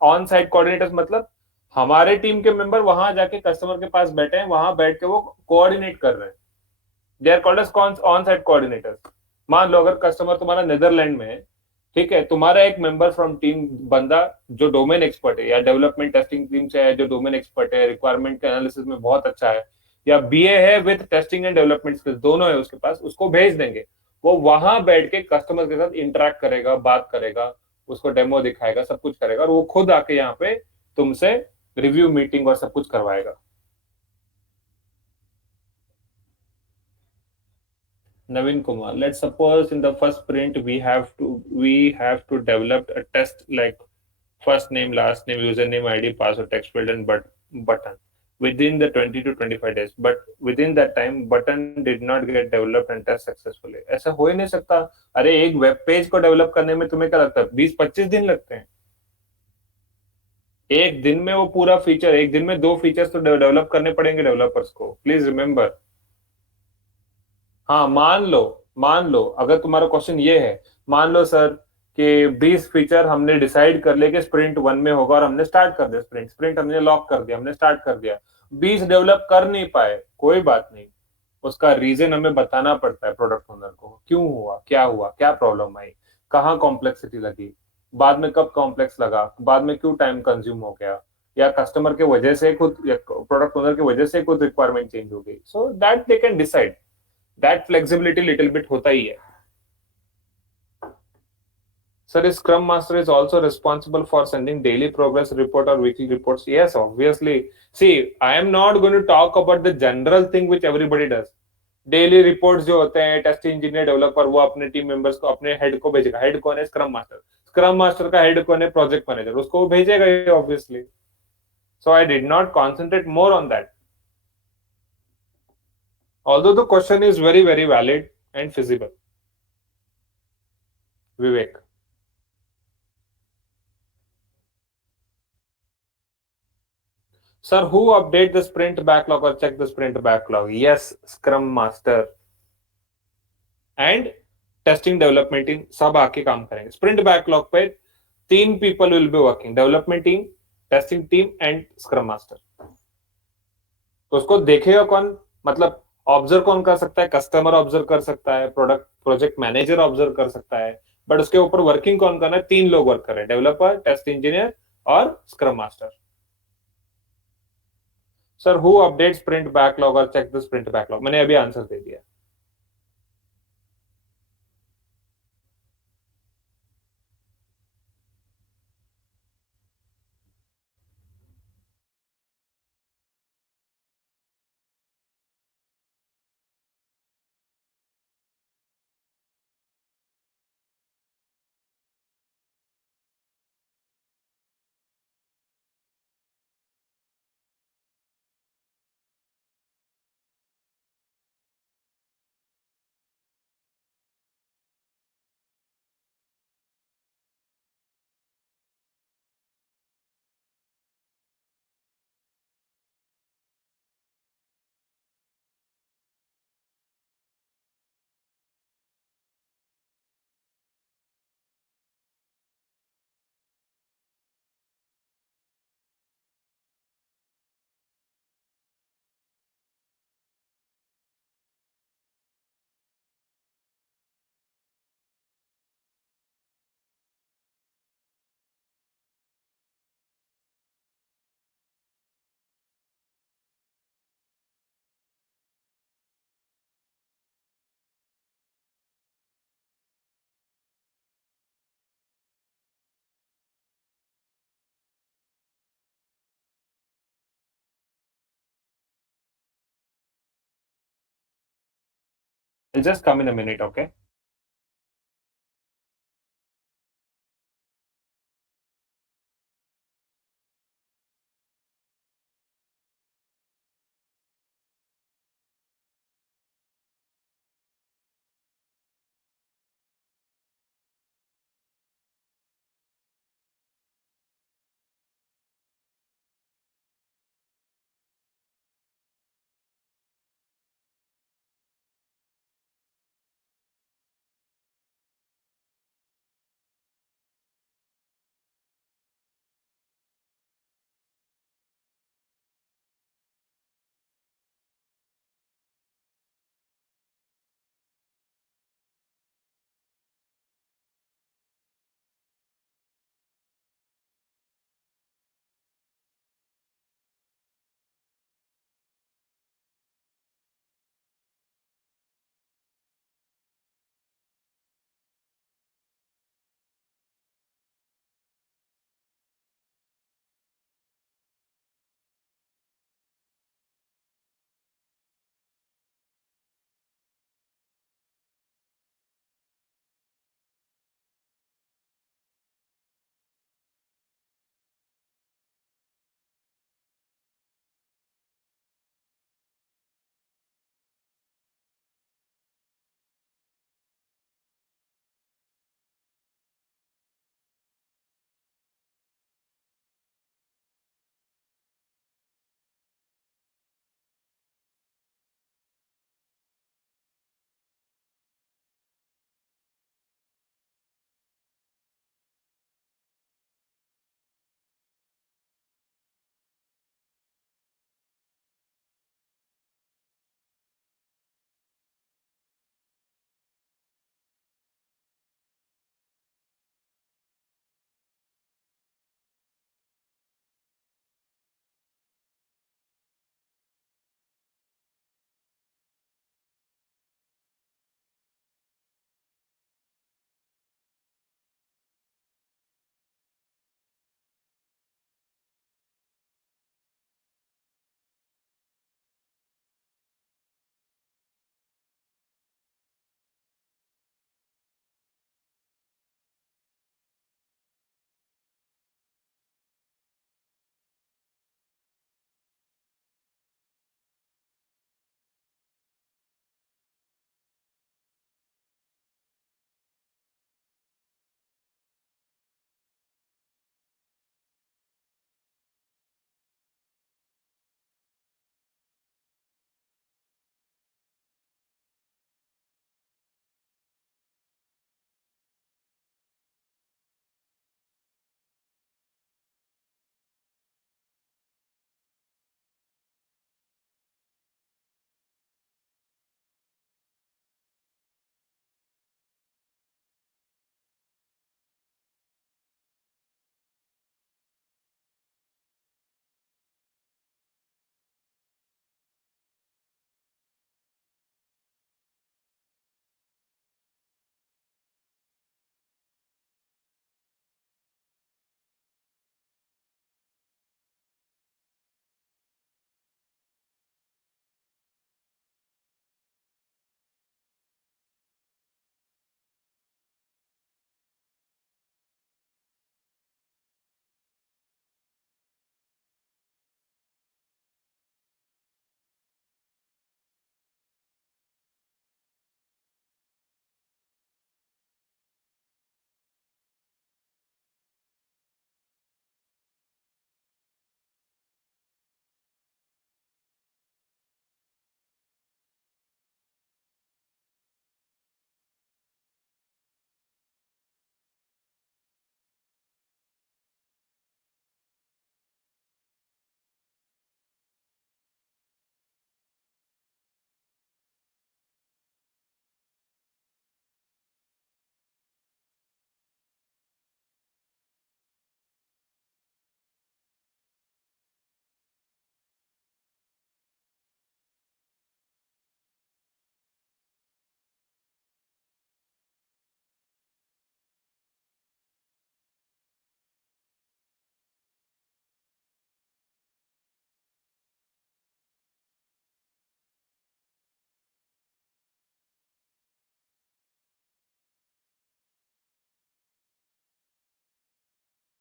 On-site coordinators मतलब हमारे टीम के मेंबर वहां जाके कस्टमर के पास बैठे हैं, वहां बैठ के वो कोऑर्डिनेट कर रहे हैं. They are called as on site coordinators. मान लो अगर कस्टमर तुम्हारा नेदरलैंड में है, ठीक है, तुम्हारा एक मेंबर फ्रॉम टीम बंदा जो डोमेन एक्सपर्ट है या डेवलपमेंट टेस्टिंग टीम से है, जो डोमेन एक्सपर्ट है, रिक्वायरमेंट के एनालिसिस में बहुत अच्छा है, या बीए है with testing and development skills, दोनों है उसके पास, उसको भेज देंगे. वो वहां बैठ के कस्टमर के साथ इंटरेक्ट करेगा, बात करेगा, उसको डेमो दिखाएगा, सब कुछ करेगा, और वो खुद आके यहाँ पे तुमसे रिव्यू मीटिंग और सब कुछ करवाएगा. Naveen Kumar, let's suppose in the first sprint we have to develop a test like first name, last name, username, ID, password, text field, and button within the 20 to 25 days. But within that time, button did not get developed and test successfully. ऐसा हो ही नहीं सकता. अरे एक web page को develop करने में तुम्हें क्या लगता है? 20-25 दिन लगते हैं. एक दिन में वो पूरा फीचर, एक दिन में दो फीचर्स तो डेवलप करने पड़ेंगे डेवलपर्स को. Please remember. हाँ, मान लो अगर तुम्हारा क्वेश्चन ये है, मान लो सर कि 20 फीचर हमने डिसाइड कर लिया कि स्प्रिंट 1 में होगा और हमने स्टार्ट कर दिया, स्प्रिंट स्प्रिंट हमने लॉक कर दिया, हमने स्टार्ट कर दिया, 20 डेवलप कर नहीं पाए, कोई बात नहीं. उसका रीजन हमें बताना पड़ता है प्रोडक्ट ओनर को, क्यों हुआ, क्या प्रॉब्लम आई, कहाँ कॉम्प्लेक्सिटी लगी, बाद में कब कॉम्प्लेक्स लगा, बाद में क्यों टाइम कंज्यूम हो गया, या कस्टमर के वजह से खुद या प्रोडक्ट ओनर की वजह से खुद रिक्वायरमेंट चेंज हो गई. So that they can decide. That flexibility little bit होता ही है. Sir, is Scrum Master is also responsible for sending daily progress report or weekly reports? Yes, obviously. See, I am not going to talk about the general thing which everybody does. Daily reports जो होते हैं, test engineer developer वो अपने team members को, अपने head को भेजेगा. Head कौन है? Scrum master. स्क्रम मास्टर का हेड कौन है? Project manager. उसको वो भेजेगा ही obviously. So I did not concentrate more on that. Although the question is very, very valid and feasible. Vivek. Sir, who update the sprint backlog or check the sprint backlog? Yes, Scrum Master and testing development team सब आके काम करेंगे. Sprint backlog पे 3 people will be working, development team, testing team and scrum master. तो उसको देखेगा कौन? मतलब ऑब्जर्व कौन कर सकता है? कस्टमर ऑब्जर्व कर सकता है, प्रोडक्ट प्रोजेक्ट मैनेजर ऑब्जर्व कर सकता है, बट उसके ऊपर वर्किंग कौन करना है? 3 लोग वर्क कर रहे हैं, डेवलपर, टेस्ट इंजीनियर और scrum master. Sir, who update sprint backlog और चेक द स्प्रिंट बैकलॉग? मैंने अभी आंसर दे दिया. I'll just come in a minute, okay?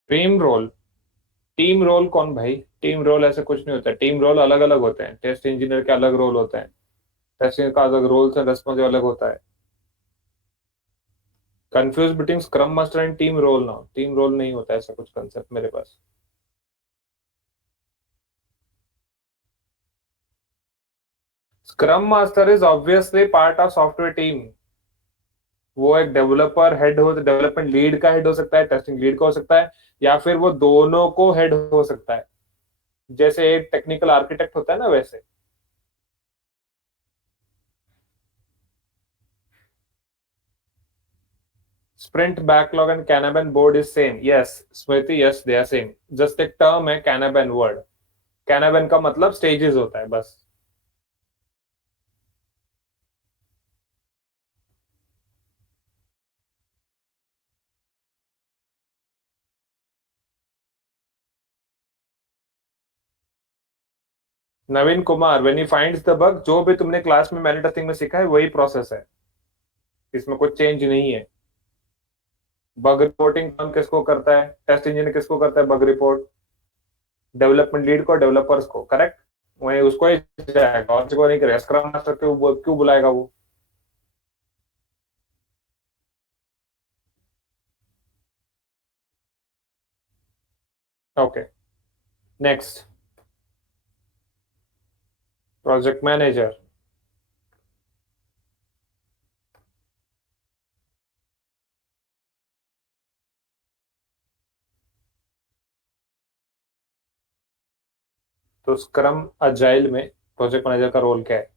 Team role, team role कौन भाई? टीम रोल ऐसे कुछ नहीं होता है, टीम रोल अलग अलग होते हैं, टेस्ट इंजीनियर के अलग रोल होते हैं, टेस्टिंग का अलग रोल्स एंड रेस्पॉन्सिव अलग होता है। Confuse between Scrum master and team role ना, टीम रोल नहीं होता ऐसा कुछ कंसेप्ट मेरे पास। Scrum master is obviously part of software team. वो एक डेवलपर हेड हो, डेवलपमेंट लीड का हेड हो सकता है, टेस्टिंग लीड का हो सकता है, या फिर वो दोनों को हेड हो सकता है, जैसे एक टेक्निकल आर्किटेक्ट होता है ना वैसे। Sprint backlog and Kanban board is same, yes Smriti, yes they are same, just एक टर्म है कैनाबन वर्ड। कैनाबन का मतलब स्टेजेस होता है बस। Naveen Kumar, when he finds the bug, जो भी तुमने क्लास में मैन्युअल टेस्टिंग में सीखा है वही प्रोसेस है, इसमें कुछ चेंज नहीं है। बग रिपोर्टिंग काम किसको करता है, टेस्ट इंजीनियर किसको करता है बग रिपोर्ट? डेवलपमेंट लीड को, डेवलपर्स को, करेक्ट। वही उसको ही जाएगा और को नहीं करेगा, स्क्रम मास्टर क्यों क्यों बुलाएगा वो? Okay, next, project manager. तो स्क्रम अजाइल में प्रोजेक्ट मैनेजर का रोल क्या है?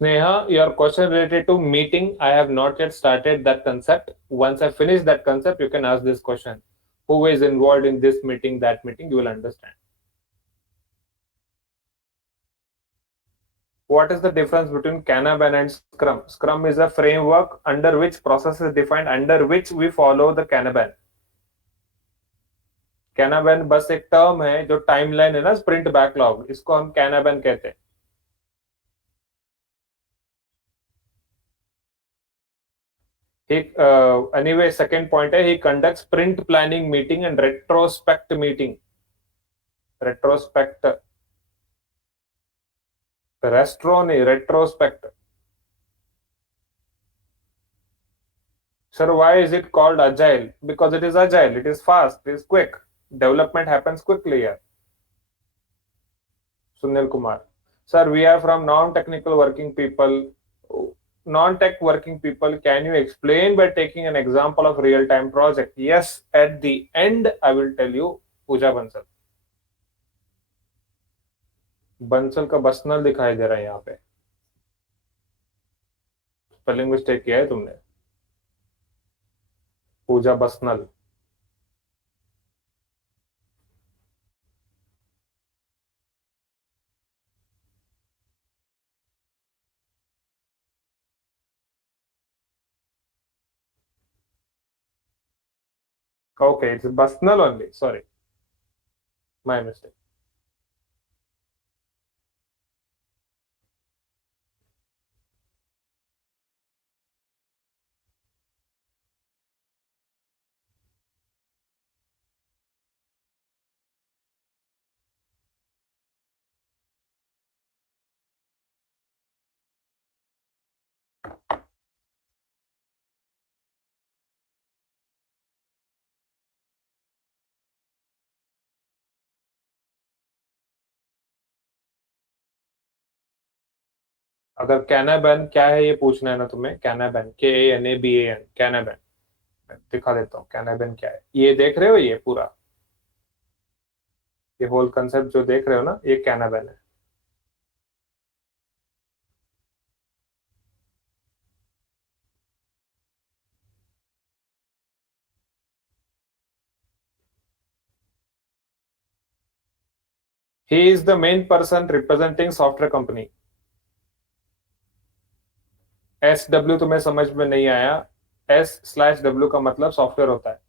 Sneha, your question related to meeting, I have not yet started that concept. Once I finish that concept, you can ask this question. Who is involved in this meeting, that meeting, you will understand. What is the difference between Kanban and Scrum? Scrum is a framework under which process is defined, under which we follow the Kanban. Kanban बस एक term है, जो timeline है ना, sprint backlog, इसको हम Kanban कहते हैं। Anyway, second point है, he conducts sprint planning meeting and retrospect meeting. Retrospect, restro नहीं, retrospect. Sir, why is it called agile? Because it is agile, it is fast, it is quick. Development happens quickly here. Sunil Kumar. Sir, we are from non-technical working people. Non-tech working people, can you explain by taking an example of real-time project? Yes, at the end, I will tell you, Pooja Bansal. Bansal का बसनल दिखाई दे रहा है यहाँ पे, spelling mistake किया है तुमने। Pooja Basnal. Okay, it's Basnal only, sorry, my mistake. अगर कैनाबैन क्या है ये पूछना है ना तुम्हें, कैनाबैन, KANABAN, कैनाबैन, दिखा देता हूँ कैनाबैन क्या है। ये देख रहे हो, ये पूरा, ये होल कंसेप्ट जो देख रहे हो ना, ये कैनाबैन है। He is the main person representing software company. SW तुम्हें समझ में नहीं आया, S/W का मतलब सॉफ्टवेयर होता है।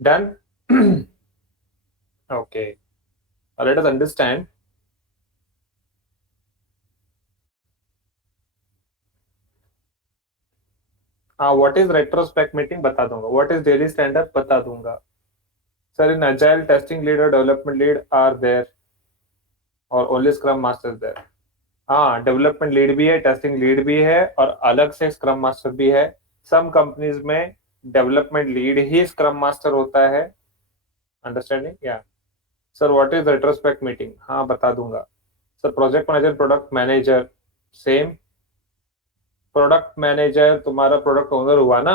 Done. Okay. Let us understand. हाँ, व्हाट इज रेट्रोस्पेक्ट मीटिंग बता दूंगा, what is daily stand up बता दूंगा। सर, इन अजाइल टेस्टिंग लीड और डेवलपमेंट लीड आर देयर और ओनली स्क्रम मास्टर देयर? हाँ, डेवलपमेंट लीड भी है, टेस्टिंग लीड भी है, और अलग से स्क्रम मास्टर भी है. सम कंपनीज में डेवलपमेंट लीड ही स्क्रम मास्टर होता है. अंडरस्टैंडिंग? या sir what is retrospect meeting? हाँ, बता दूंगा. Sir project manager, product manager same. Product manager तुम्हारा प्रोडक्ट ओनर हुआ ना.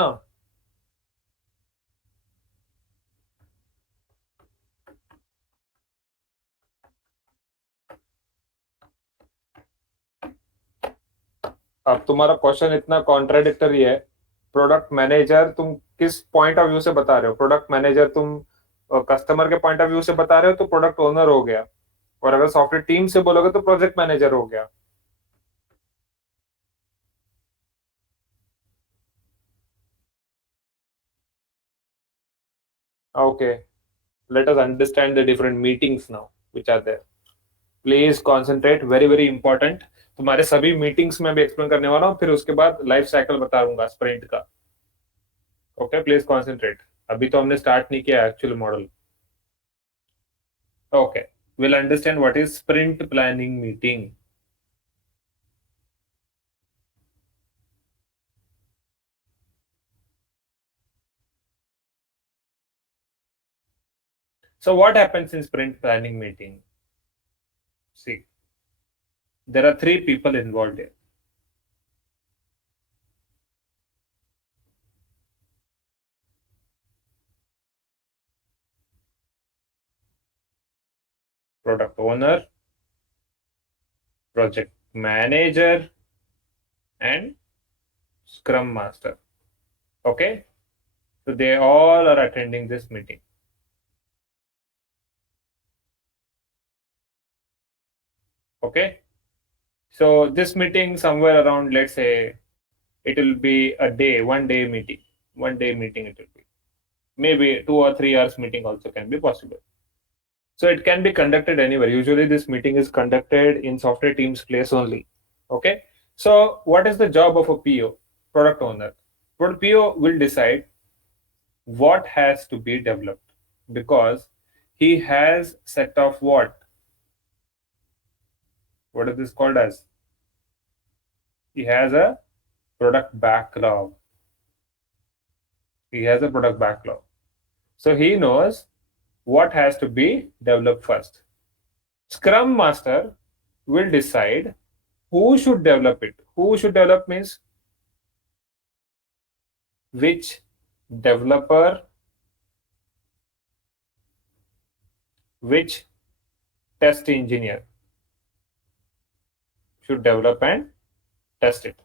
अब तुम्हारा क्वेश्चन इतना कॉन्ट्राडिक्टरी है. प्रोडक्ट मैनेजर तुम किस पॉइंट ऑफ व्यू से बता रहे हो? प्रोडक्ट मैनेजर तुम कस्टमर के पॉइंट ऑफ व्यू से बता रहे हो तो प्रोडक्ट ओनर हो गया, और अगर सॉफ्टवेयर टीम से बोलोगे तो प्रोजेक्ट मैनेजर हो गया. Okay, let us understand the different meetings now which are there. Please concentrate, very very important. तुम्हारे सभी मीटिंग्स में भी एक्सप्लेन करने वाला हूँ, फिर उसके बाद लाइफ साइकिल बता दूंगा स्प्रिंट का. Okay, please concentrate. अभी तो हमने स्टार्ट नहीं किया actual model. Okay, will understand what is sprint planning meeting. So what happens in sprint planning meeting? See, there are three people involved here. Product owner, project manager, and Scrum Master. Okay, so they all are attending this meeting. Okay, so this meeting somewhere around, let's say, it will be a day, 1 day meeting. 1 day meeting it will be. Maybe 2 or 3 hours meeting also can be possible. So it can be conducted anywhere. Usually this meeting is conducted in software team's place only. Okay. So what is the job of a PO, product owner? But PO will decide what has to be developed, because he has set of what? What is this called as? He has a product backlog. He has a product backlog. So he knows what has to be developed first. Scrum Master will decide who should develop it. Who should develop means which developer, which test engineer should develop and test it.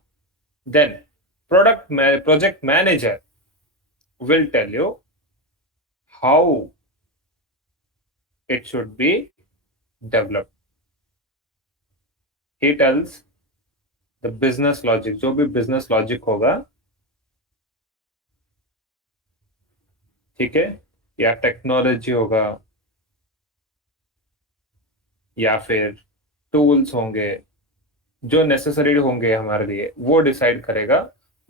Then project manager will tell you how it should be developed. He tells the business logic, जो भी business logic होगा, ठीक है, या technology होगा, या फिर tools होंगे जो नेसेसरी होंगे हमारे लिए, वो डिसाइड करेगा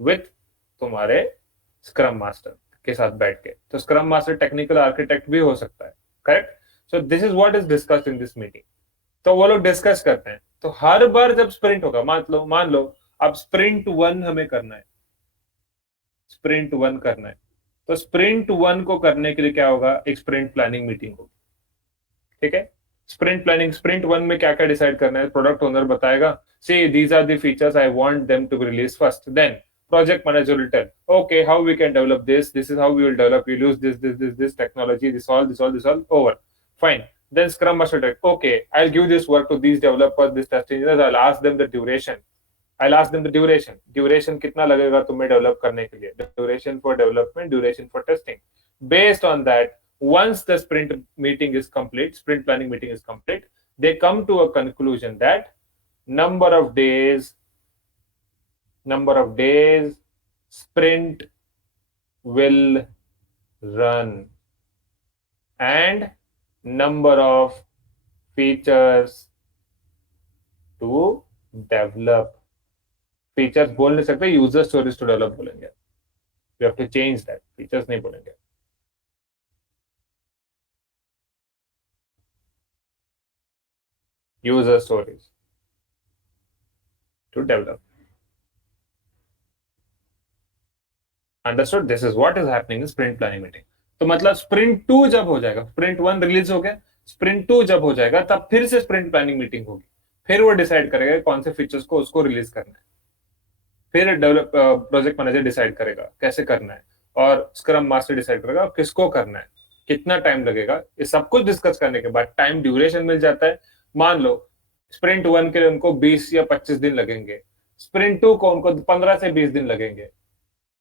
विथ तुम्हारे स्क्रम मास्टर के साथ बैठ के. तो स्क्रम मास्टर टेक्निकल आर्किटेक्ट भी हो सकता है. Correct. So this is what is discussed in this meeting. तो वो लोग डिस्कस करते हैं. तो हर बार जब स्प्रिंट होगा, मान लो अब स्प्रिंट 1 हमें करना है. स्प्रिंट 1 करना है. तो स्प्रिंट 1 को करने के लिए क्या होगा? एक स्प्रिंट प्लानिंग मीटिंग होगी. ठीक है. स्प्रिंट प्लानिंग, स्प्रिंट 1 में क्या क्या डिसाइड करना है, प्रोडक्ट ओनर बताएगा. See these are the features I want them to be release first. Then project manager will tell, okay, how we can develop this, this is how we will develop, we'll use this technology, this all over. Fine. Then scrum master will tell, okay, I'll give this work to these developers, this test engineers, I'll ask them the duration. Duration कितना लगेगा तुम्हें develop करने के लिए, duration for development, duration for testing. Based on that, once the sprint meeting is complete, sprint planning meeting is complete, they come to a conclusion that number of days sprint will run, and number of features to develop. Features बोल नहीं सकते, user stories to develop बोलेंगे. We have to change that. Features नहीं बोलेंगे. user stories to develop. Understood. This is what is happening in sprint planning meeting. तो मतलब sprint two जब हो जाएगा, स्प्रिंट वन रिलीज हो गया, स्प्रिंट टू जब हो जाएगा तब फिर से स्प्रिंट प्लानिंग मीटिंग होगी. फिर वो डिसाइड करेगा कौन से फीचर्स को उसको रिलीज करना है. फिर डेवलप प्रोजेक्ट मैनेजर डिसाइड करेगा कैसे करना है, और स्क्रम मास्टर डिसाइड करेगा किसको करना है, कितना टाइम लगेगा. ये सब कुछ डिस्कस करने के बाद टाइम ड्यूरेशन मिल जाता है. मान लो स्प्रिंट वन के लिए उनको 20 या 25 दिन लगेंगे, स्प्रिंट टू को उनको 15 से 20 दिन लगेंगे.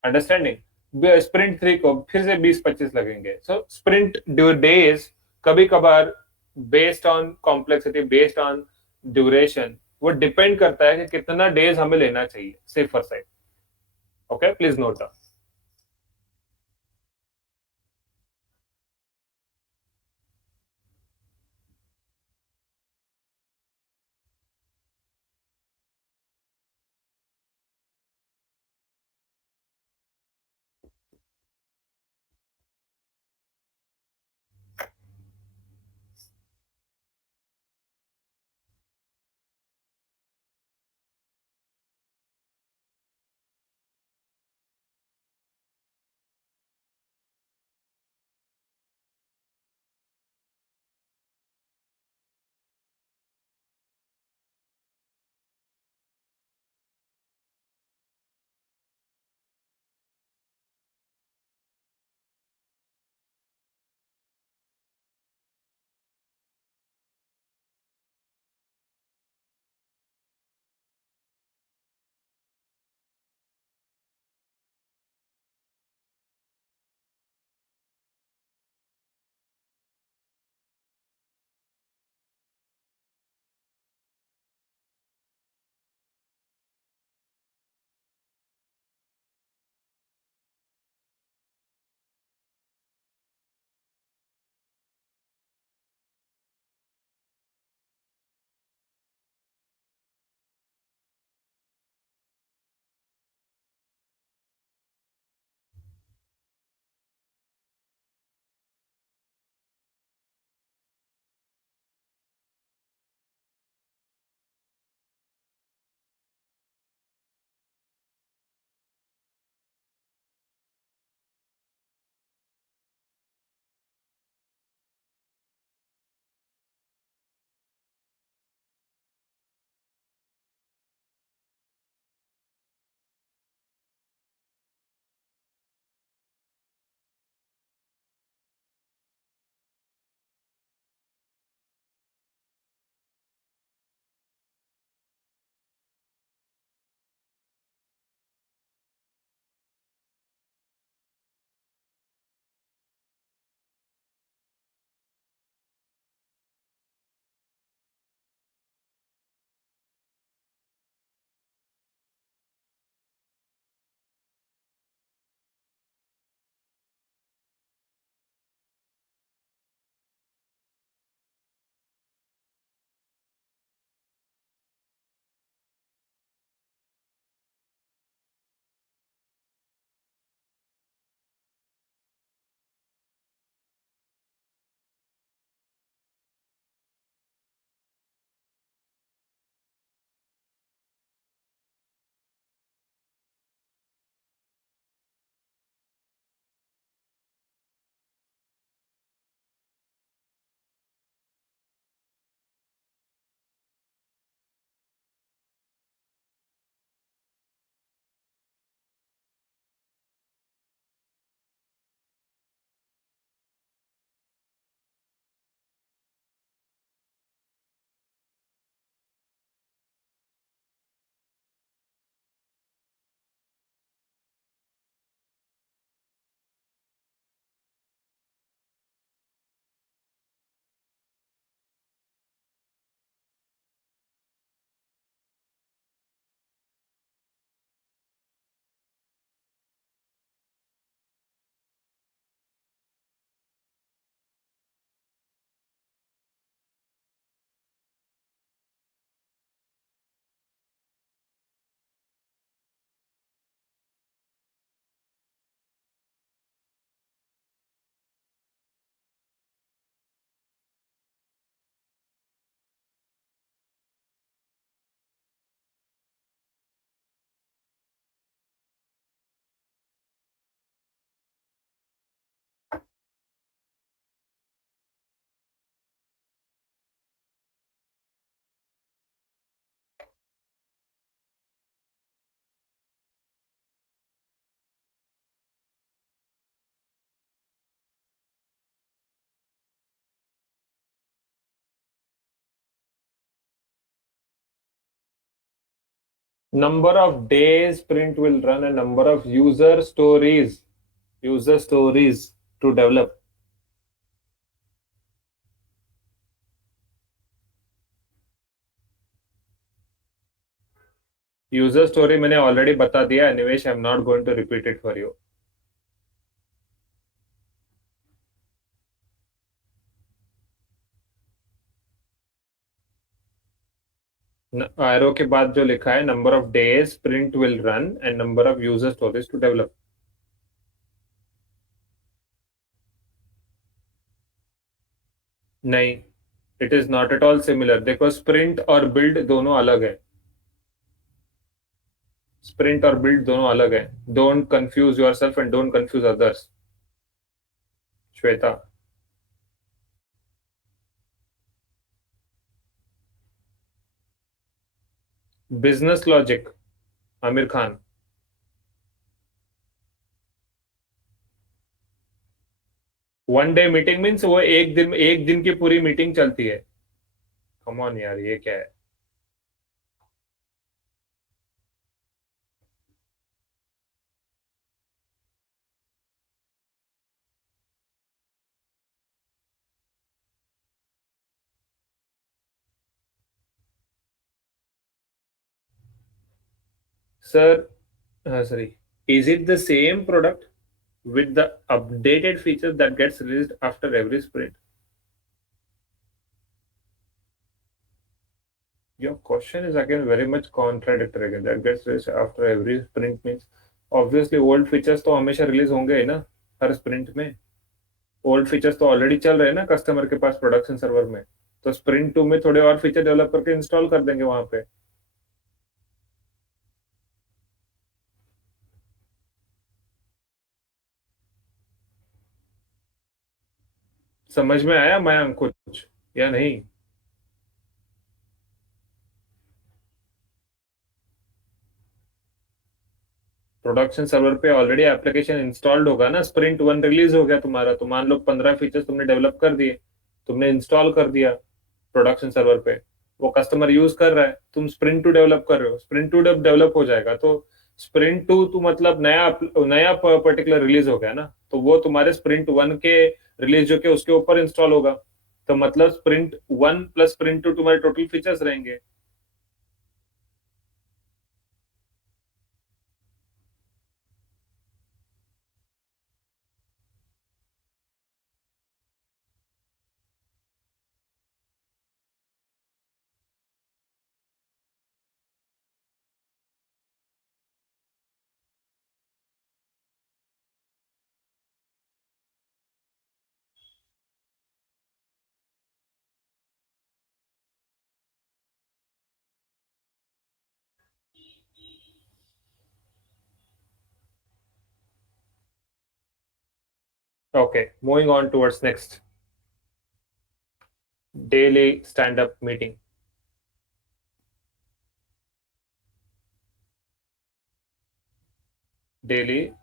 अंडरस्टैंडिंग. स्प्रिंट थ्री को फिर से 20-25 लगेंगे. सो स्प्रिंट ड्यू डेज कभी कभार based on complexity, based on duration, वो डिपेंड करता है कि कितना डेज हमें लेना चाहिए safer side. Okay, please note down. number of days sprint will run and number of user stories to develop. User story मैंने ऑलरेडी बता दिया Nivesh, I am not going to repeat it for you. Arrow के बाद जो लिखा है number of days sprint will run and number of user stories to develop. नहीं, it is not at all similar. देखो स्प्रिंट और बिल्ड दोनों अलग है. स्प्रिंट और बिल्ड दोनों अलग है. Don't confuse yourself and don't confuse others. Shweta. Business logic. Aamir Khan. One day meeting means वो एक दिन की पूरी मीटिंग चलती है. कम ऑन यार, ये क्या है. Sir, sorry. Is it the same product with the updated features that gets released after every sprint? Your question is again very much contradictory. Again, that gets released after every sprint means obviously old features तो हमेशा release होंगे ही ना हर sprint में. Old features तो already चल रहे हैं ना कस्टमर के पास प्रोडक्शन सर्वर में. तो स्प्रिंट 2 में थोड़े और फीचर डेवलप करके इंस्टॉल कर देंगे वहां पे. समझ में आया मयंक कुछ या नहीं? प्रोडक्शन सर्वर पे ऑलरेडी एप्लीकेशन इंस्टॉल्ड होगा ना. स्प्रिंट 1 रिलीज हो गया तुम्हारा, तो मान लो 15 फीचर्स तुमने डेवलप कर दिए, तुमने इंस्टॉल कर दिया प्रोडक्शन सर्वर पे, वो कस्टमर यूज कर रहा है, तुम स्प्रिंट 2 डेवलप कर रहे हो. स्प्रिंट 2 जब डेवलप हो जाएगा तो स्प्रिंट 2 तो मतलब नया नया पर्टिकुलर रिलीज हो गया ना, तो वो तुम्हारे स्प्रिंट 1 के रिलीज जो के उसके ऊपर इंस्टॉल होगा. तो मतलब स्प्रिंट 1 प्लस स्प्रिंट 2 तुम्हारे टोटल फीचर्स रहेंगे. Okay, moving on towards next. Daily stand-up meeting. Daily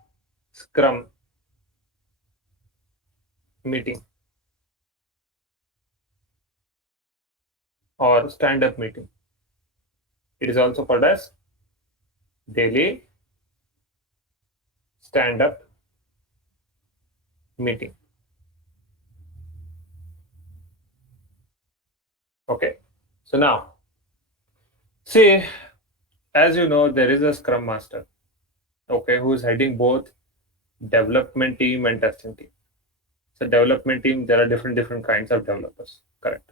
Scrum meeting or stand-up meeting. It is also called as daily stand-up meeting. Okay, so now, see, as you know, there is a Scrum Master, okay, who is heading both development team and testing team. So development team, there are different kinds of developers, correct?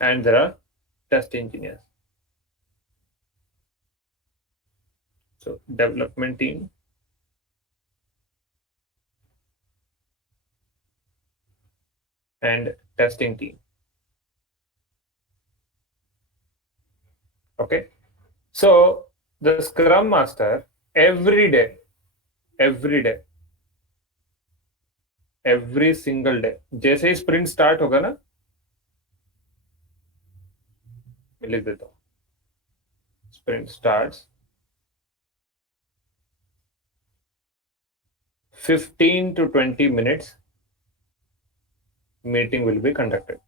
And there are test engineers. So development team and testing team. Okay, so the Scrum Master every day, every single day, जैसे ही sprint start होगा ना, मैं लिख देता हूँ, sprint starts 15 to 20 minutes meeting will be conducted.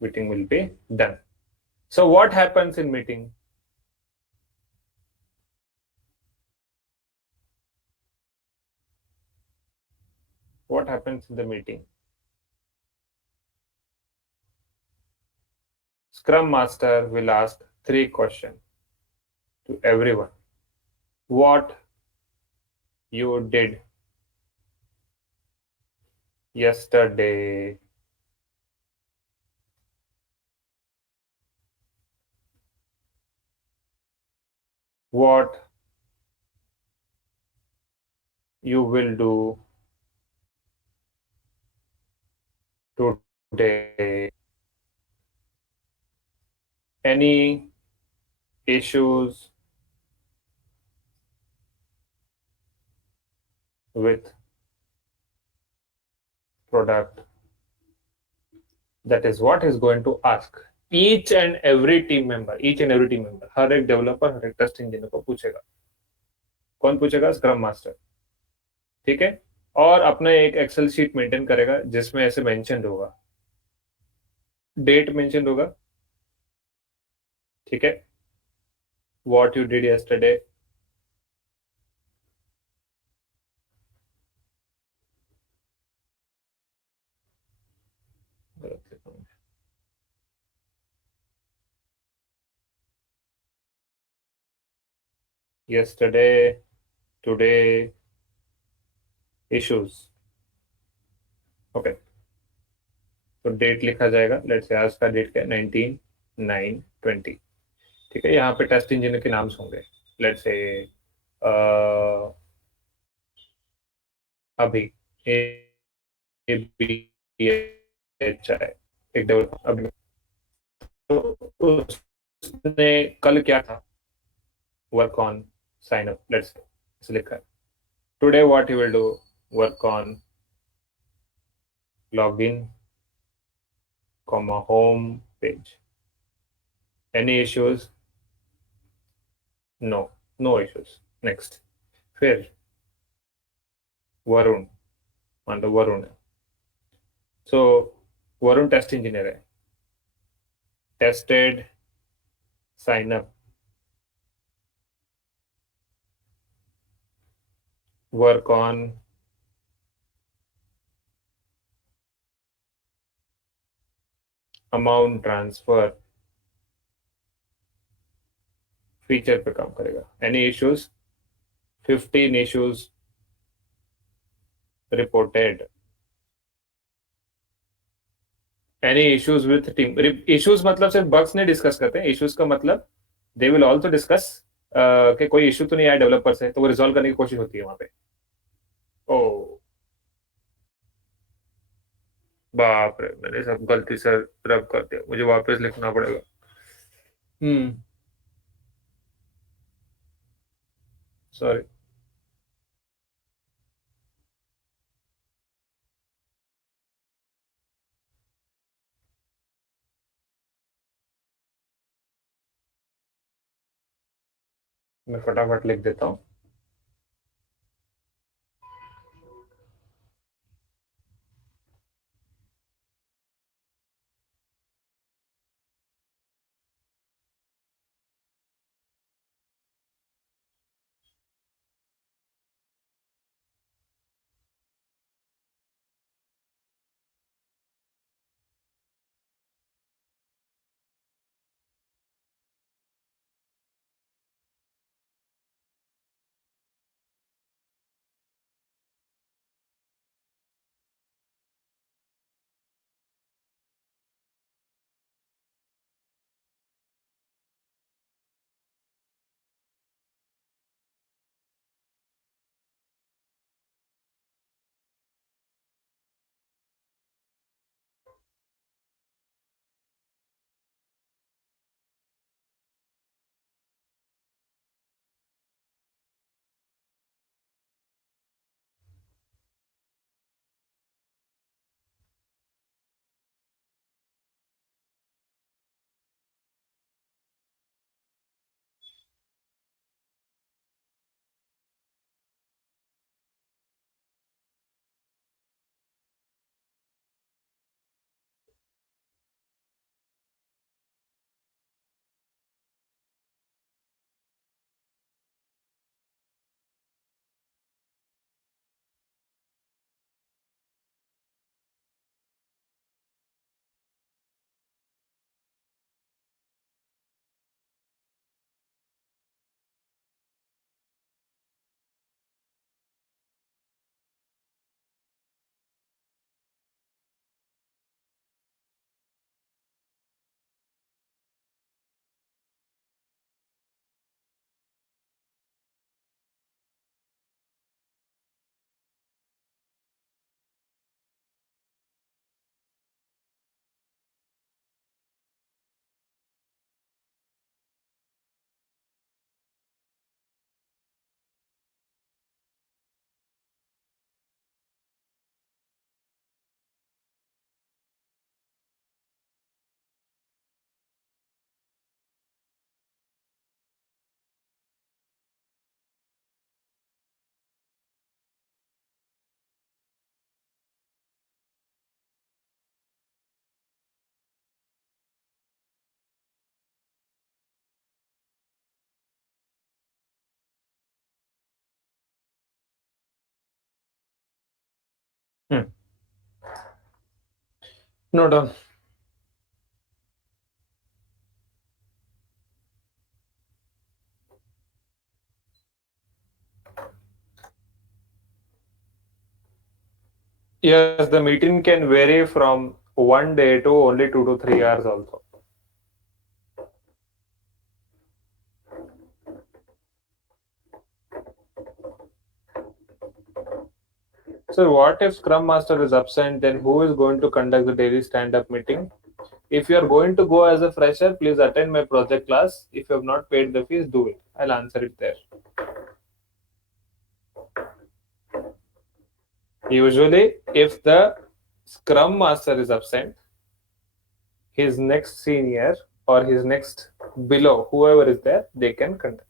Meeting will be done. So what happens in meeting? What happens in the meeting? Scrum Master will ask 3 questions to everyone. What you did yesterday? What you will do today? Any issues with product? That is what is going to ask. each and every team member, हर एक developer, हर एक test engineer को पूछेगा. कौन पूछेगा? Scrum master. ठीक है. और अपना एक एक्सेल शीट मेंटेन करेगा जिसमें ऐसे मेंशन होगा, डेट मेंशन होगा. ठीक है. What you did yesterday. Yesterday, today, issues. Okay. तो डेट लिखा जाएगा. लेट्स से आज का डेट क्या है? 19/9/20. ठीक है. यहाँ पे टेस्ट इंजीनियर के नाम होंगे. लेट्स से अभी ABHI एक डेवलपर अभी. तो उसने कल क्या था? Work on sign up. Let's ऐसे लिखा है. Today what you will do? Work on login, home page. Any issues? No. No issues. Next. फिर वरुण. मान लो वरुण है. सो वरुण टेस्ट इंजीनियर है. Tested, sign up, work on amount transfer, feature पे काम करेगा. Any issues? 15 issues reported. Any issues with team. Issues मतलब सिर्फ बग्स नहीं डिस्कस करते हैं. इश्यूज का मतलब दे विल ऑल्सो डिस्कस कि कोई इश्यू तो नहीं आया डेवलपर से, तो वो रिजॉल्व करने की कोशिश होती है वहां पे. ओ बाप रे, मैंने सब गलती से रब कर दिया. मुझे वापस लिखना पड़ेगा. हम्म. सॉरी. मैं फटाफट लिख देता हूँ. No, done. Yes, the meeting can vary from 1 day to only 2 to 3 hours also. So what if Scrum Master is absent, then who is going to conduct the daily stand-up meeting? If you are going to go as a fresher, please attend my project class. If you have not paid the fees, do it. I'll answer it there. Usually, if the Scrum Master is absent, his next senior or his next below, whoever is there, they can conduct.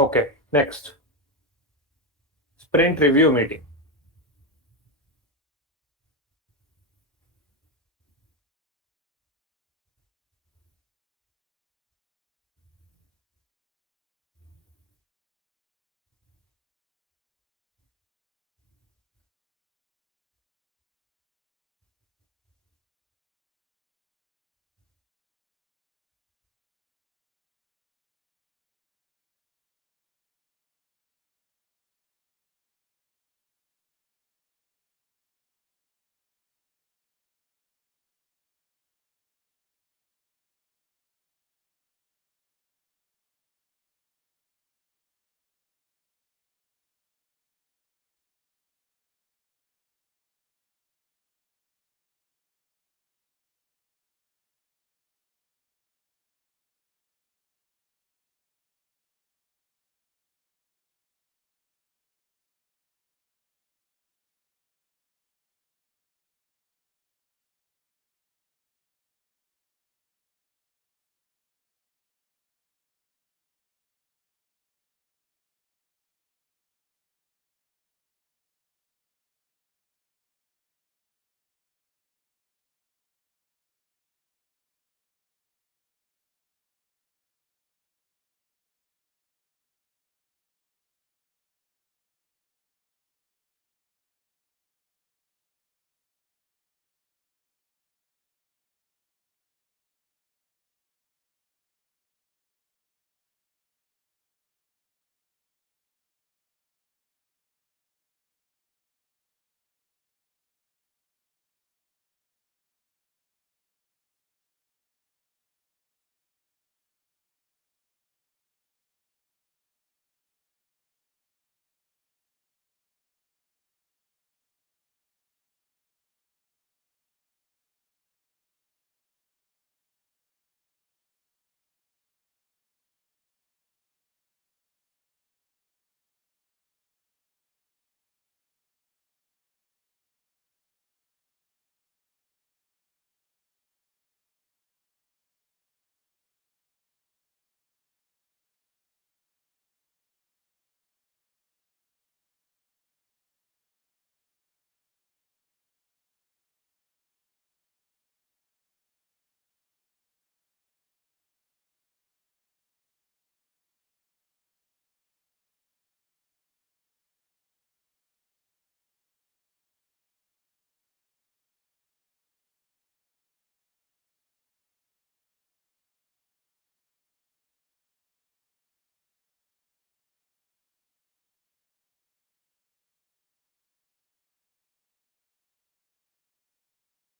Okay, next, sprint review meeting.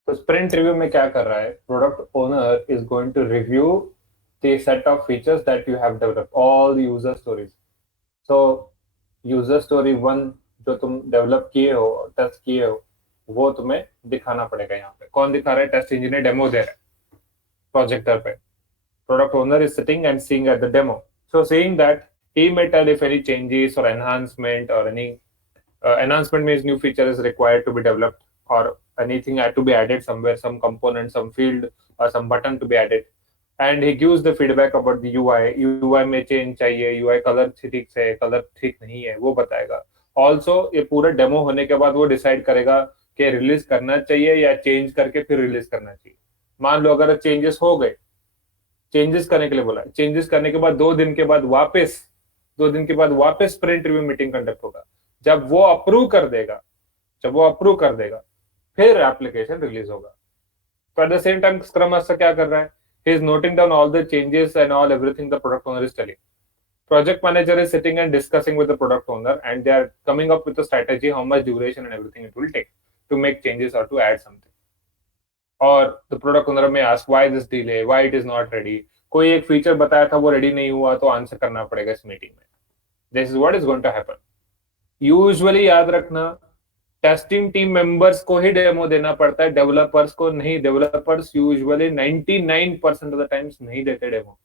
तो sprint review में क्या कर रहा है, product owner is going to review the set of features that you have developed, all the user stories. So user story one जो तुम develop किए हो, टेस्ट किए हो, वो तुम्हें दिखाना पड़ेगा. यहाँ पे कौन दिखा रहा है? टेस्ट इंजीनियर डेमो दे रहा है प्रोजेक्टर पे. Product owner is sitting and seeing at the demo. So seeing that, he may tell if any changes or enhancement or any enhancement means new feature is required to be developed, or anything had to be added somewhere, some component, some field, or some button to be added. And he gives the feedback about the UI. UI में change चाहिए, UI colour ठीक से, colour ठीक नहीं है, वो बताएगा. Also ये पूरा डेमो होने के बाद वो डिसाइड करेगा कि रिलीज करना चाहिए या चेंज करके फिर रिलीज करना चाहिए. मान लो अगर चेंजेस हो गए, चेंजेस करने के लिए बोला, चेंजेस करने के बाद 2 दिन के बाद वापस, 2 दिन के बाद वापस स्प्रिंट रिव्यू मीटिंग कंडक्ट होगा. जब वो अप्रूव कर देगा, जब वो अप्रूव कर देगा, फिर एप्लीकेशन रिलीज होगा. तो at the same time scrum master क्या कर रहा है? He is noting down all the changes and all everything the product owner is telling. Project manager is sitting and discussing with the product owner, and they are coming up with a strategy how much duration and everything it will take to make changes or to add something. और the product owner may ask why this delay, why it is not ready. कोई एक feature बताया था वो ready नहीं हुआ, तो answer करना पड़ेगा इस मीटिंग में. This is what is going to happen. Usually याद रखना, टेस्टिंग टीम मेंबर्स को ही डेमो देना पड़ता है, डेवलपर्स को नहीं. Developers usually 99% of the times नहीं देते डेमो.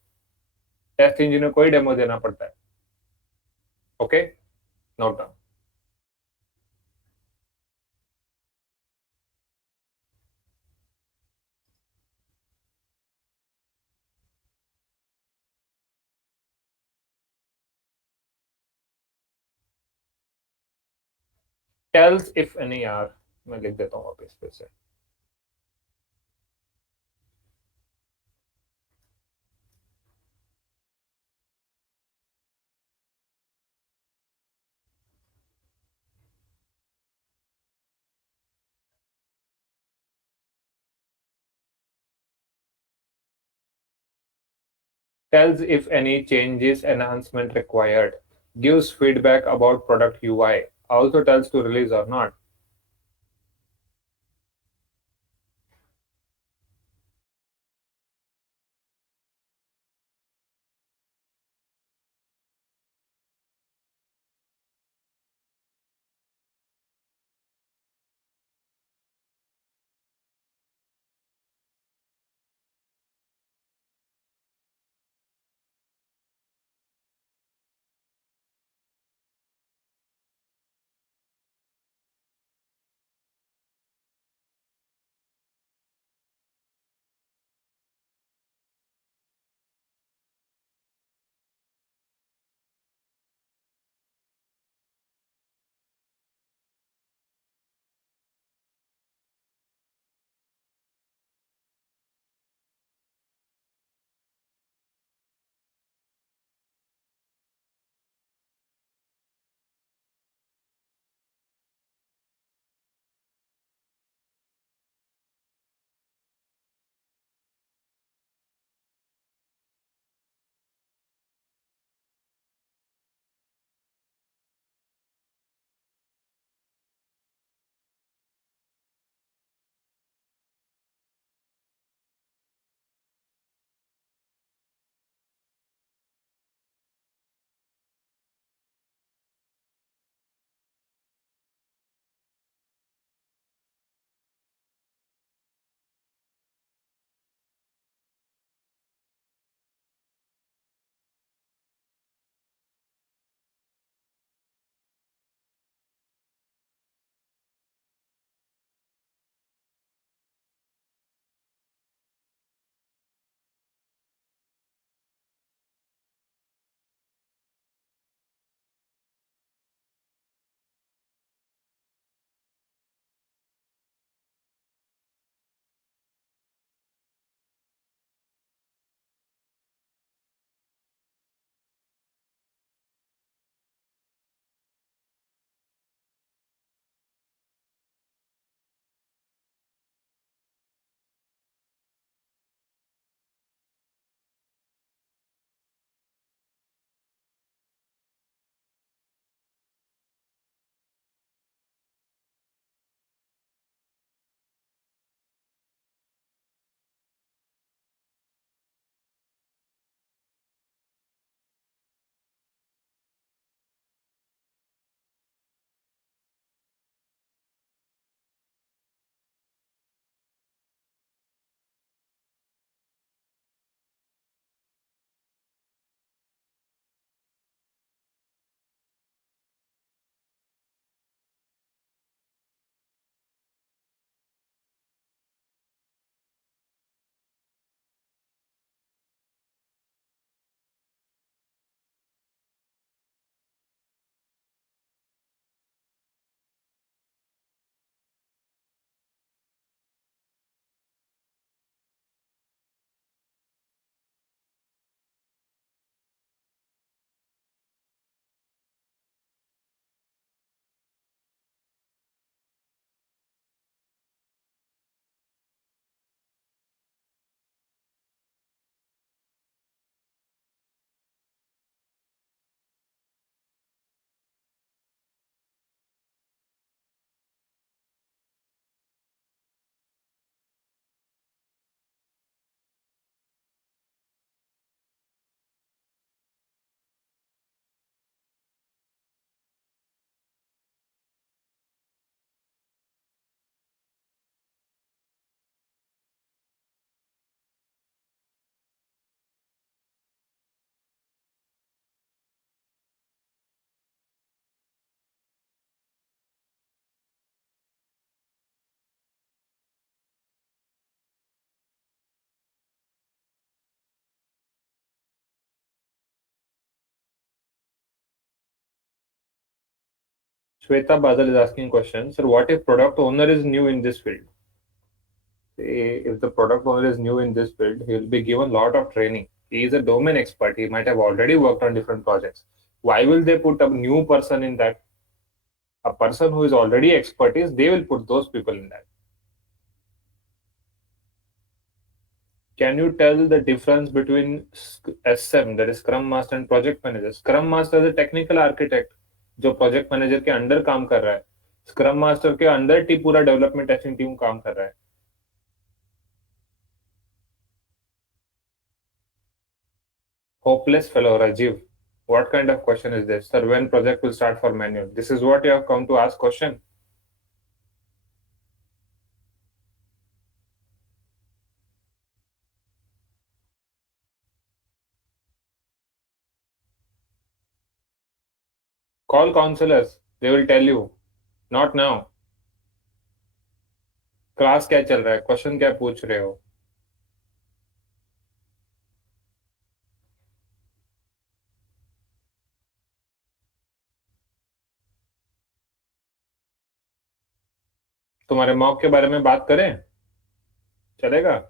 टेस्ट इंजीनियर को ही डेमो देना पड़ता है. Okay, note down. tells if any यार मैं लिख देता हूँ वापस फिर से tells if any changes enhancement required, gives feedback about product UI, also tells to release or not. Shweta Badal is asking question. Sir, what if product owner is new in this field? If the product owner is new in this field, he will be given a lot of training. He is a domain expert. He might have already worked on different projects. Why will they put a new person in that? A person who is already expertise, they will put those people in that. Can you tell the difference between SM, that is Scrum Master, and Project Manager? Scrum Master is a technical architect जो project manager के under काम कर रहा है. Scrum master के under पूरा development testing team काम कर रहा है. Hopeless fellow, Rajiv. What kind of question is this? Sir, when project will start for manual? This is what you have come to ask question. Call counselors. They will tell you. Not now. Class क्या चल रहा है? Question क्या पूछ रहे हो? तुम्हारे mock के बारे में बात करें? चलेगा?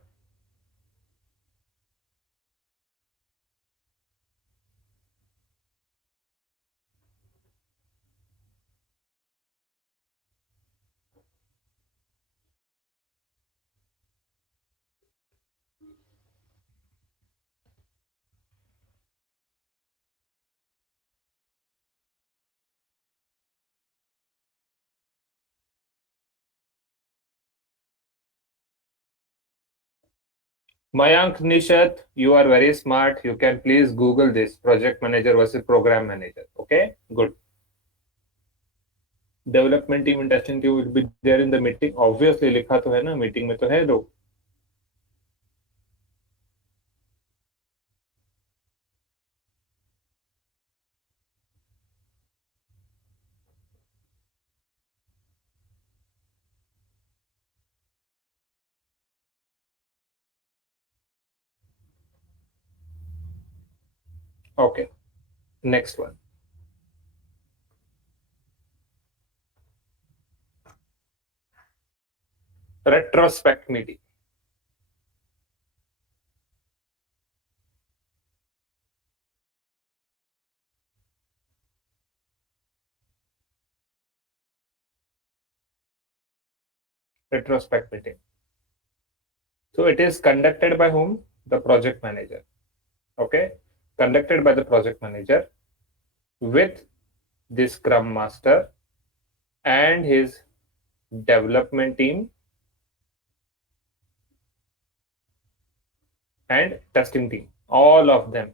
Mayank Nishat, you are very smart. You can please Google this project manager versus program manager. Okay, good. Development team and testing team will be there in the meeting. Obviously, लिखा तो है ना मीटिंग में तो है लोग. Okay, next one. Retrospect meeting. Retrospect meeting. So it is conducted by whom? The project manager. Okay, conducted by the project manager with the Scrum Master and his development team and testing team. All of them,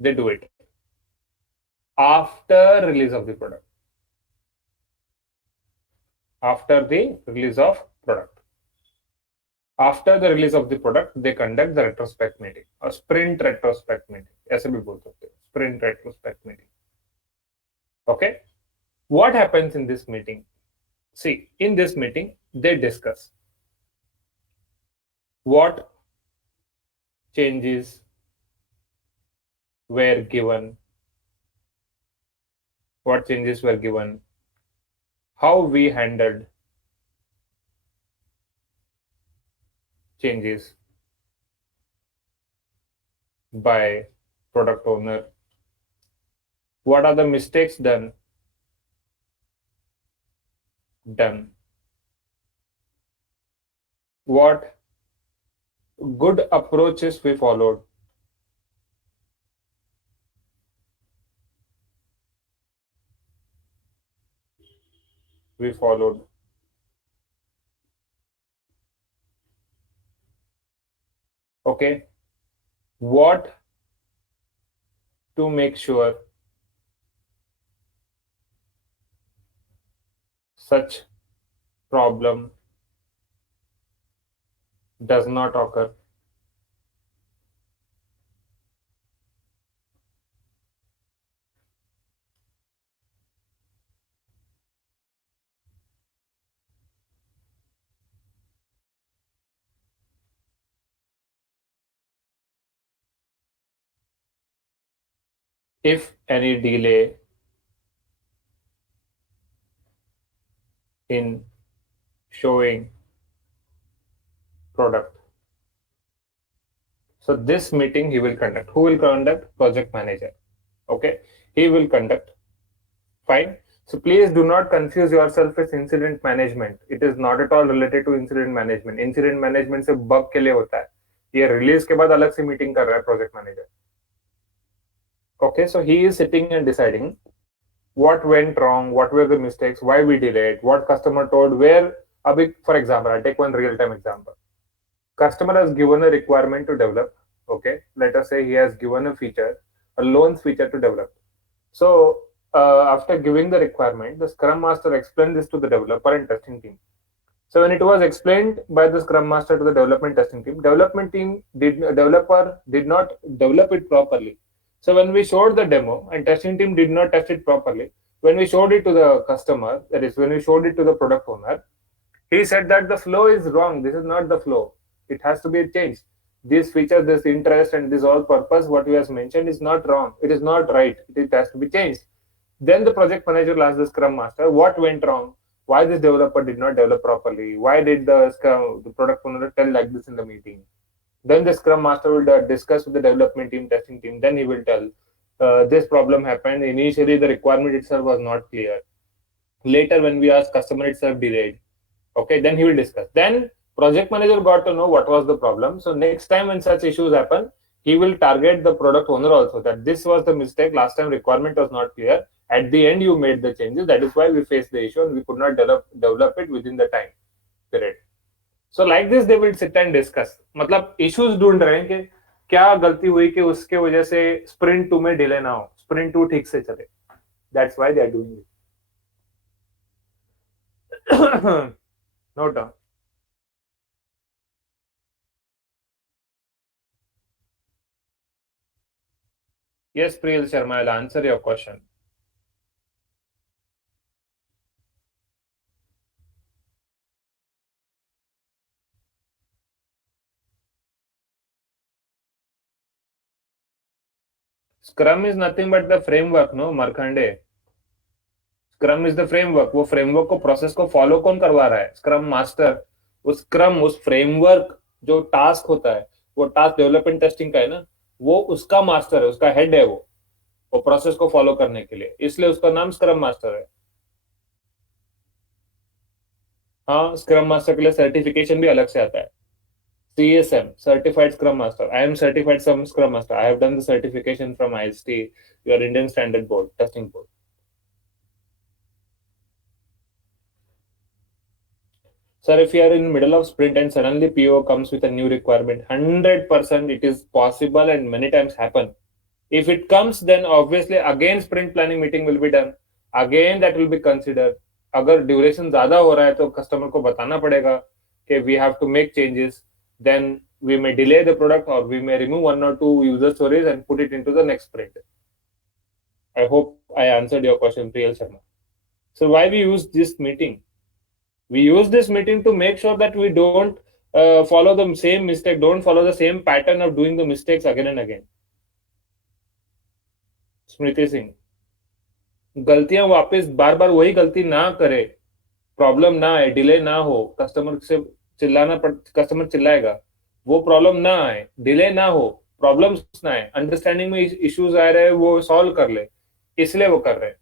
they do it after release of the product. After the release of product. After the release of the product, they conduct the retrospect meeting or sprint retrospect meeting. ऐसे भी बोल सकते हो, sprint retrospect meeting. Okay. What happens in this meeting? See, in this meeting, they discuss what changes were given, what changes were given, how we handled changes by product owner, what are the mistakes done, what good approaches we followed, okay, what to make sure such problem does not occur. If any delay in showing product. So this meeting he will conduct. Who will conduct? Project manager. Okay, he will conduct. Fine. So please do not confuse yourself with incident management. It is not at all related to incident management. Incident management से bug के लिए होता है. ये release के बाद अलग से meeting कर रहा है project manager. Okay, so he is sitting and deciding what went wrong, what were the mistakes, why we delayed, what customer told, where. Abhi, for example, I'll take one real-time example. Customer has given a requirement to develop. Okay, let us say he has given a feature, a loans feature to develop. So after giving the requirement, the Scrum Master explained this to the developer and testing team. So when it was explained by the Scrum Master to the development team developer did not develop it properly. So when we showed the demo and testing team did not test it properly, when we showed it to the customer, that is when we showed it to the product owner, he said that the flow is wrong. This is not the flow. It has to be changed. This feature, this interest, and this all purpose, what you have mentioned is not wrong. It is not right. It has to be changed. Then the project manager will ask the Scrum Master what went wrong, why this developer did not develop properly, why did the product owner tell like this in the meeting. Then the Scrum Master will discuss with the development team, testing team. Then he will tell this problem happened. Initially, the requirement itself was not clear. Later, when we asked customer itself delayed. Okay, then he will discuss. Then project manager got to know what was the problem. So next time when such issues happen, he will target the product owner also that this was the mistake. Last time requirement was not clear. At the end, you made the changes. That is why we faced the issue and we could not develop it within the time period. So like this, they will sit and discuss. मतलब issues ढूंढ रहे हैं कि क्या गलती हुई कि उसके वजह से sprint 2 में delay ना हो, sprint 2 ठीक से चले. That's why they are doing it. Note down. Yes, Priyal Sharma, I'll answer your question. Scrum is nothing but the framework, no, Markhande. Scrum is the framework. वो framework को process को follow कौन करवा रहा है? Scrum Master. वो Scrum उस framework जो task होता है, वो task development testing का है ना, वो उसका master है, उसका head है वो process को follow करने के लिए. इसलिए उसका नाम Scrum Master है. हाँ, Scrum Master के लिए certification भी अलग से आता है. CSM, Certified Scrum Master. I am certified Scrum Master. I have done the certification from IST, your Indian Standard Board, testing board. Sir, if you are in middle of sprint and suddenly PO comes with a new requirement, 100% it is possible and many times happen. If it comes, then obviously again sprint planning meeting will be done. Again that will be considered. अगर duration ज़्यादा हो रहा है तो customer को बताना पड़ेगा कि we have to make changes. Then we may delay the product or we may remove one or two user stories and put it into the next sprint. I hope I answered your question, Priyal Sharma. So why we use this meeting? We use this meeting to make sure that we don't follow the same mistake, don't follow the same pattern of doing the mistakes again and again. स्मृति सिंह, गलतियां वापस बार बार वही गलती ना करे, problem ना आए, delay ना हो, कस्टमर से चिल्लाना पड़, कस्टमर चिल्लाएगा, वो प्रॉब्लम ना आए, डिले ना हो, प्रॉब्लम्स ना आए, अंडरस्टैंडिंग में इश्यूज आ रहे हैं वो सॉल्व कर ले, इसलिए वो कर रहे हैं.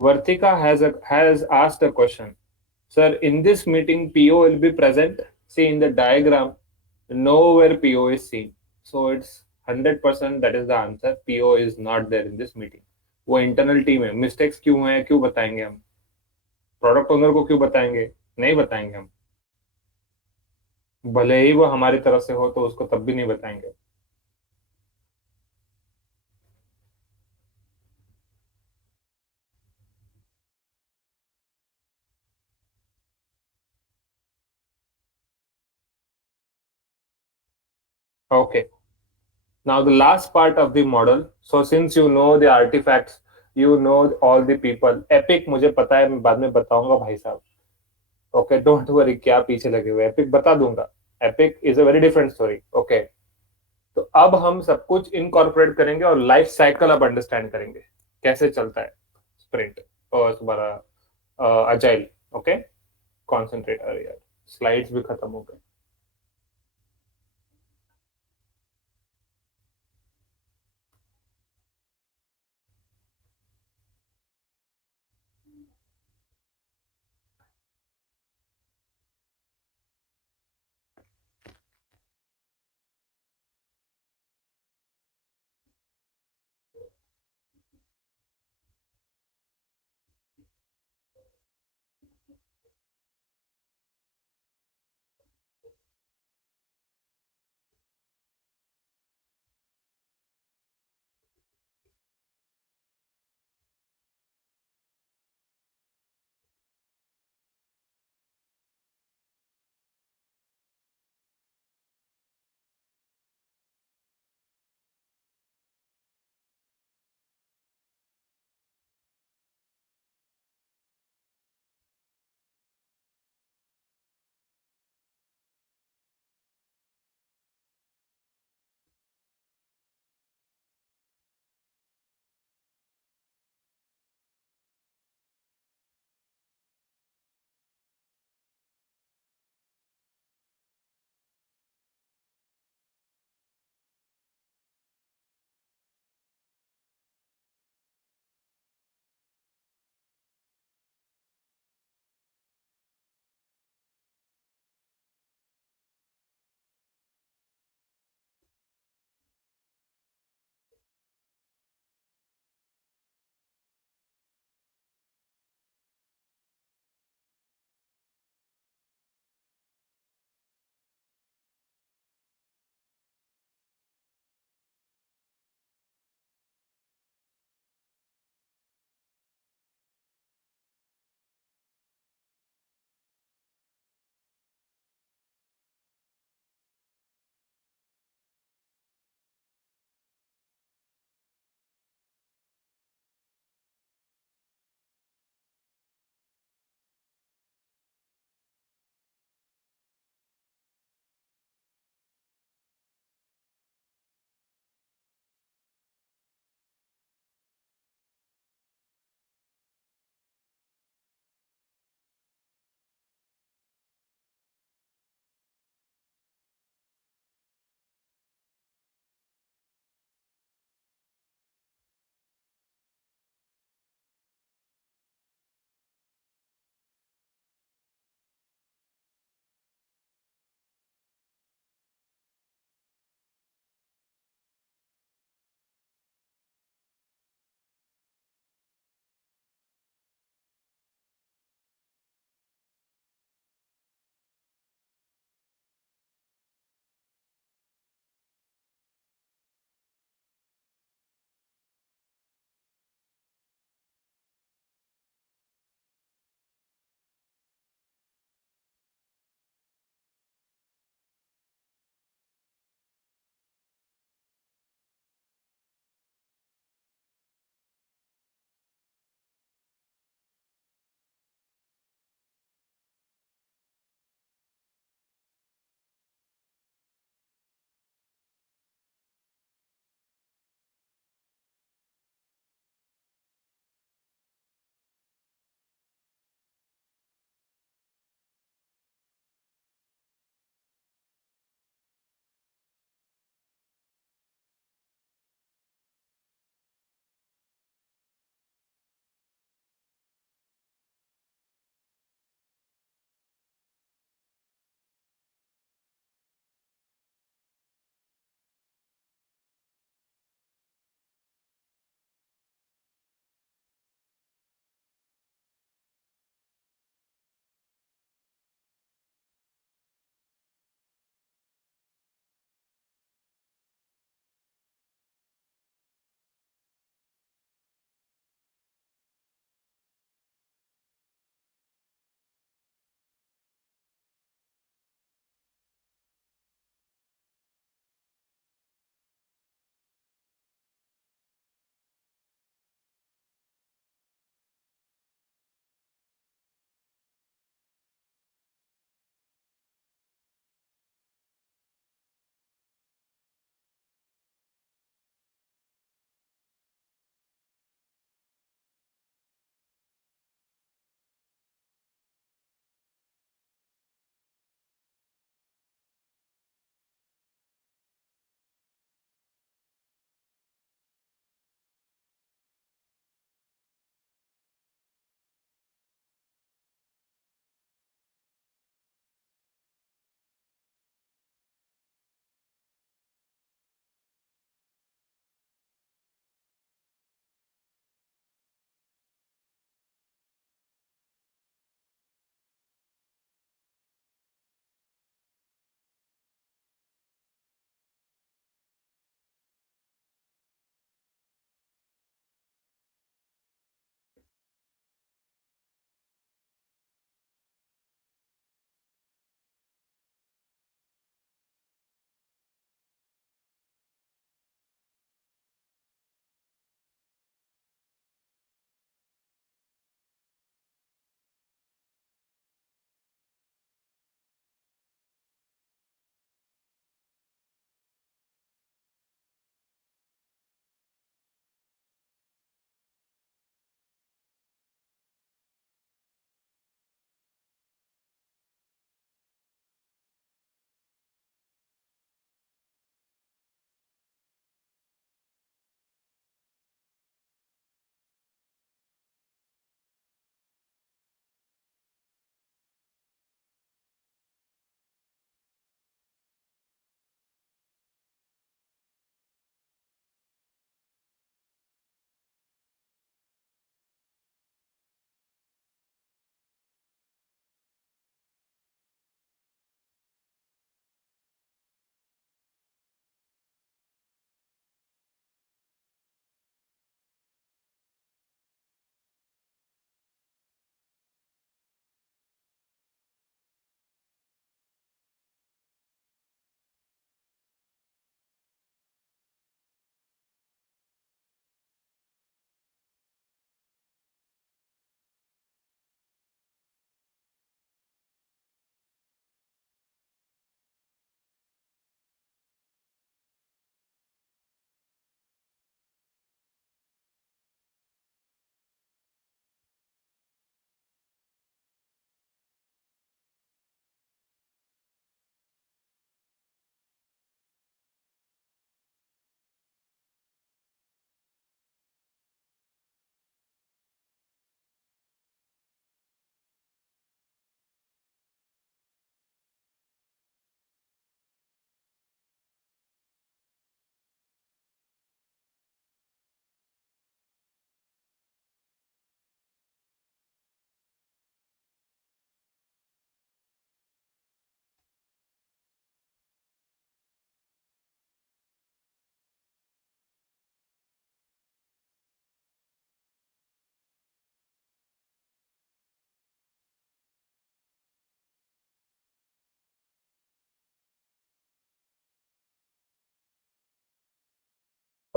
Vartika has asked a question. Sir, in this meeting, PO will be present. See in the diagram, nowhere PO is seen. So it's 100% that is the answer. PO is not there in this meeting. वो internal team है. Mistakes क्यों है, क्यों बताएंगे हम? Product owner को क्यों बताएंगे? नहीं बताएंगे हम. भले ही वो हमारी तरफ से हो तो उसको तब भी नहीं बताएंगे. Okay. Now the last part of the model. So since you know the artifacts, you know all the people. Epic मुझे पता है, मैं बाद में बताऊंगा भाई साहब. ओके, डोंट वरी, क्या पीछे लगे हुए, एपिक बता दूंगा. Epic is a very different story. Okay, तो अब हम सब कुछ इनकॉर्पोरेट करेंगे और लाइफ साइकिल अब अंडरस्टैंड करेंगे कैसे चलता है स्प्रिंट और तुम्हारा अजाइल. Okay, concentrate. अरे यार, स्लाइड्स भी खत्म हो गए.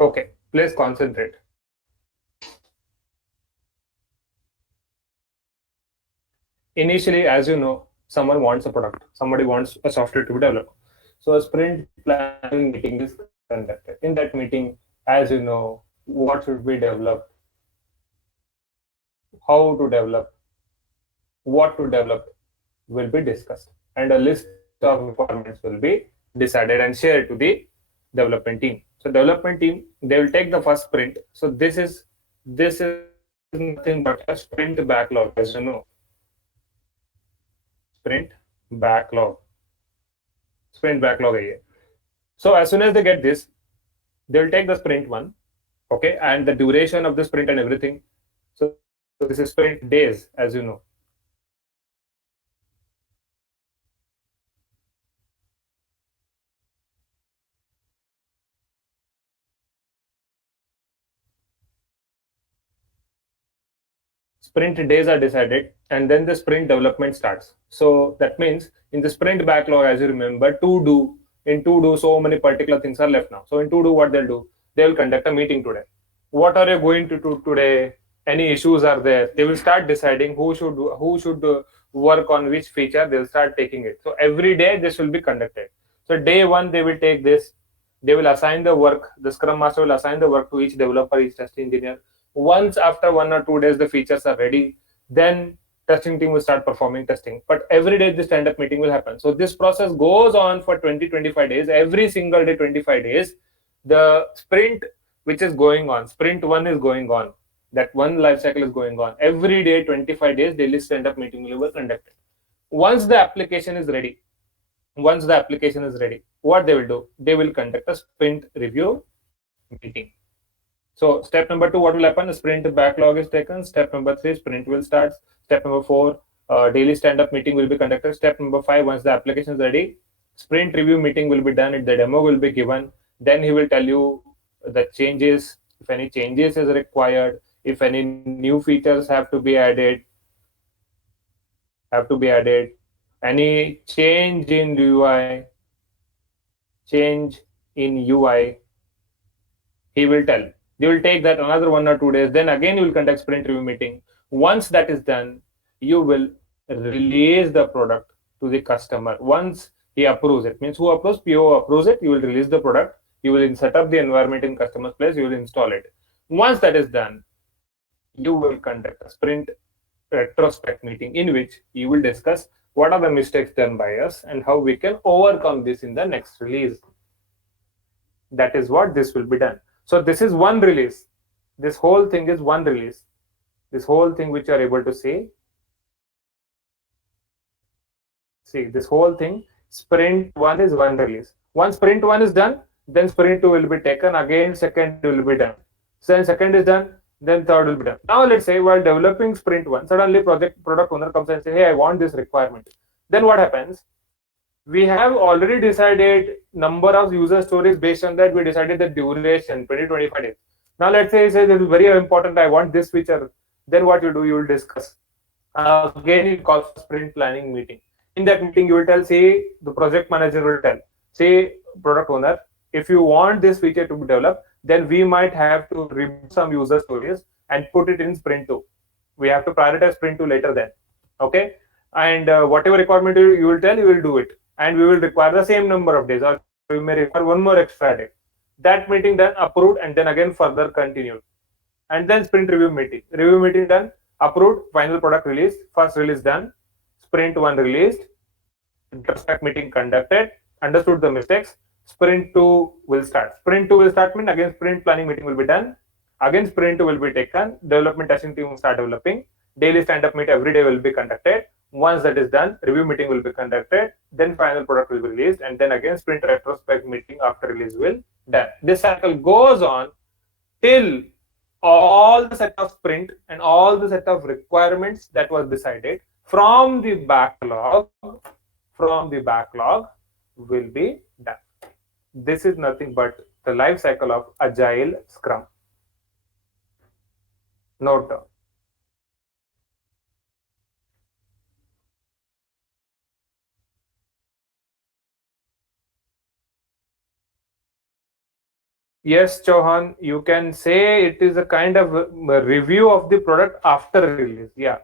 Okay, please concentrate. Initially, as you know, someone wants a product, somebody wants a software to be developed. So a sprint planning meeting is conducted. In that meeting, as you know, what should be developed, how to develop, what to develop will be discussed, and a list of requirements will be decided and shared to the development team. So development team, they will take the first sprint. So this is nothing but a sprint backlog, as you know. Sprint backlog, sprint backlog है ये. So as soon as they get this, they will take the sprint one, okay, and the duration of the sprint and everything. So this is sprint days, as you know. Sprint days are decided, and then the sprint development starts. So that means in the sprint backlog, as you remember, to do, so many particular things are left now. So in to do, what they'll do, they will conduct a meeting today. What are you going to do today? Any issues are there? They will start deciding who should work on which feature. They'll start taking it. So every day this will be conducted. So day one they will take this. They will assign the work. The Scrum Master will assign the work to each developer, each test engineer. Once after 1 or 2 days the features are ready, then testing team will start performing testing. But every day this stand-up meeting will happen. So this process goes on for 20-25 days. Every single day, 25 days, the sprint which is going on, sprint one is going on. That one life cycle is going on. Every day, 25 days, daily stand-up meeting will be conducted. Once the application is ready, what they will do, they will conduct a sprint review meeting. So step number 2, what will happen? A sprint backlog is taken. Step number 3, sprint will start. Step number 4, daily stand-up meeting will be conducted. Step number 5, once the application is ready, sprint review meeting will be done. The demo will be given. Then he will tell you the changes, if any changes is required, if any new features have to be added, any change in UI, he will tell. They will take that another 1 or 2 days. Then again, you will conduct sprint review meeting. Once that is done, you will release the product to the customer. Once he approves it, means who approves? PO approves it. You will release the product. You will set up the environment in customer's place. You will install it. Once that is done, you will conduct a sprint retrospect meeting in which you will discuss what are the mistakes done by us and how we can overcome this in the next release. That is what this will be done. So this is one release. This whole thing is one release. This whole thing which you are able to see this whole thing, sprint one is one release. Once sprint one is done, then sprint two will be taken. Again, second will be done. So then second is done, then third will be done. Now let's say while developing sprint one, suddenly product owner comes and say, hey, I want this requirement. Then what happens? We have already decided number of user stories. Based on that, we decided the duration 20-25 days. Now let's say he says it is very important, I want this feature. Then what you do, you will discuss. Again, you call for sprint planning meeting. In that meeting, you will tell, say the project manager will tell, say product owner, if you want this feature to be developed, then we might have to remove some user stories and put it in sprint 2. We have to prioritize sprint 2 later then. Okay, and whatever requirement you will tell, you will do it, and we will require the same number of days, or we may require one more extra day. That meeting done, approved, and then again further continued. And then sprint review meeting done, approved, final product release, first release done, sprint 1 released, retrospect meeting conducted, understood the mistakes, sprint 2 will start. Sprint 2 will start mean again sprint planning meeting will be done, again sprint 2 will be taken, development testing team will start developing, daily stand-up meet every day will be conducted. Once that is done, review meeting will be conducted, then final product will be released, and then again sprint retrospect meeting after release will done. This cycle goes on till all the set of sprint and all the set of requirements that was decided from the backlog will be done. This is nothing but the life cycle of Agile Scrum. Note down. Yes, Chauhan, you can say it is a kind of a review of the product after release. Yeah.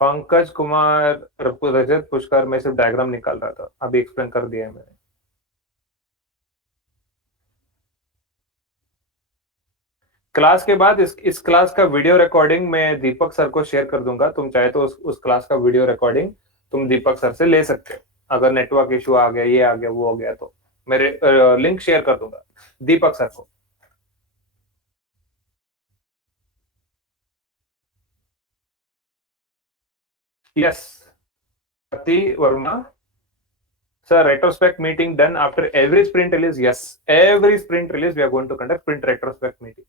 Pankaj Kumar, रजत पुष्कर, मैं सिर्फ diagram निकाल रहा था, अभी explain कर दिया है मैंने। क्लास के बाद इस क्लास का वीडियो रिकॉर्डिंग मैं दीपक सर को शेयर कर दूंगा। तुम चाहे तो उस क्लास का वीडियो रिकॉर्डिंग तुम दीपक सर से ले सकते हो। अगर नेटवर्क इशू आ गया, ये आ गया, वो हो गया, तो मेरे लिंक शेयर कर दूंगा दीपक सर को। यस, पति Verma sir, retrospect meeting done after every sprint release. Yes, every sprint release we are going to conduct sprint retrospect meeting.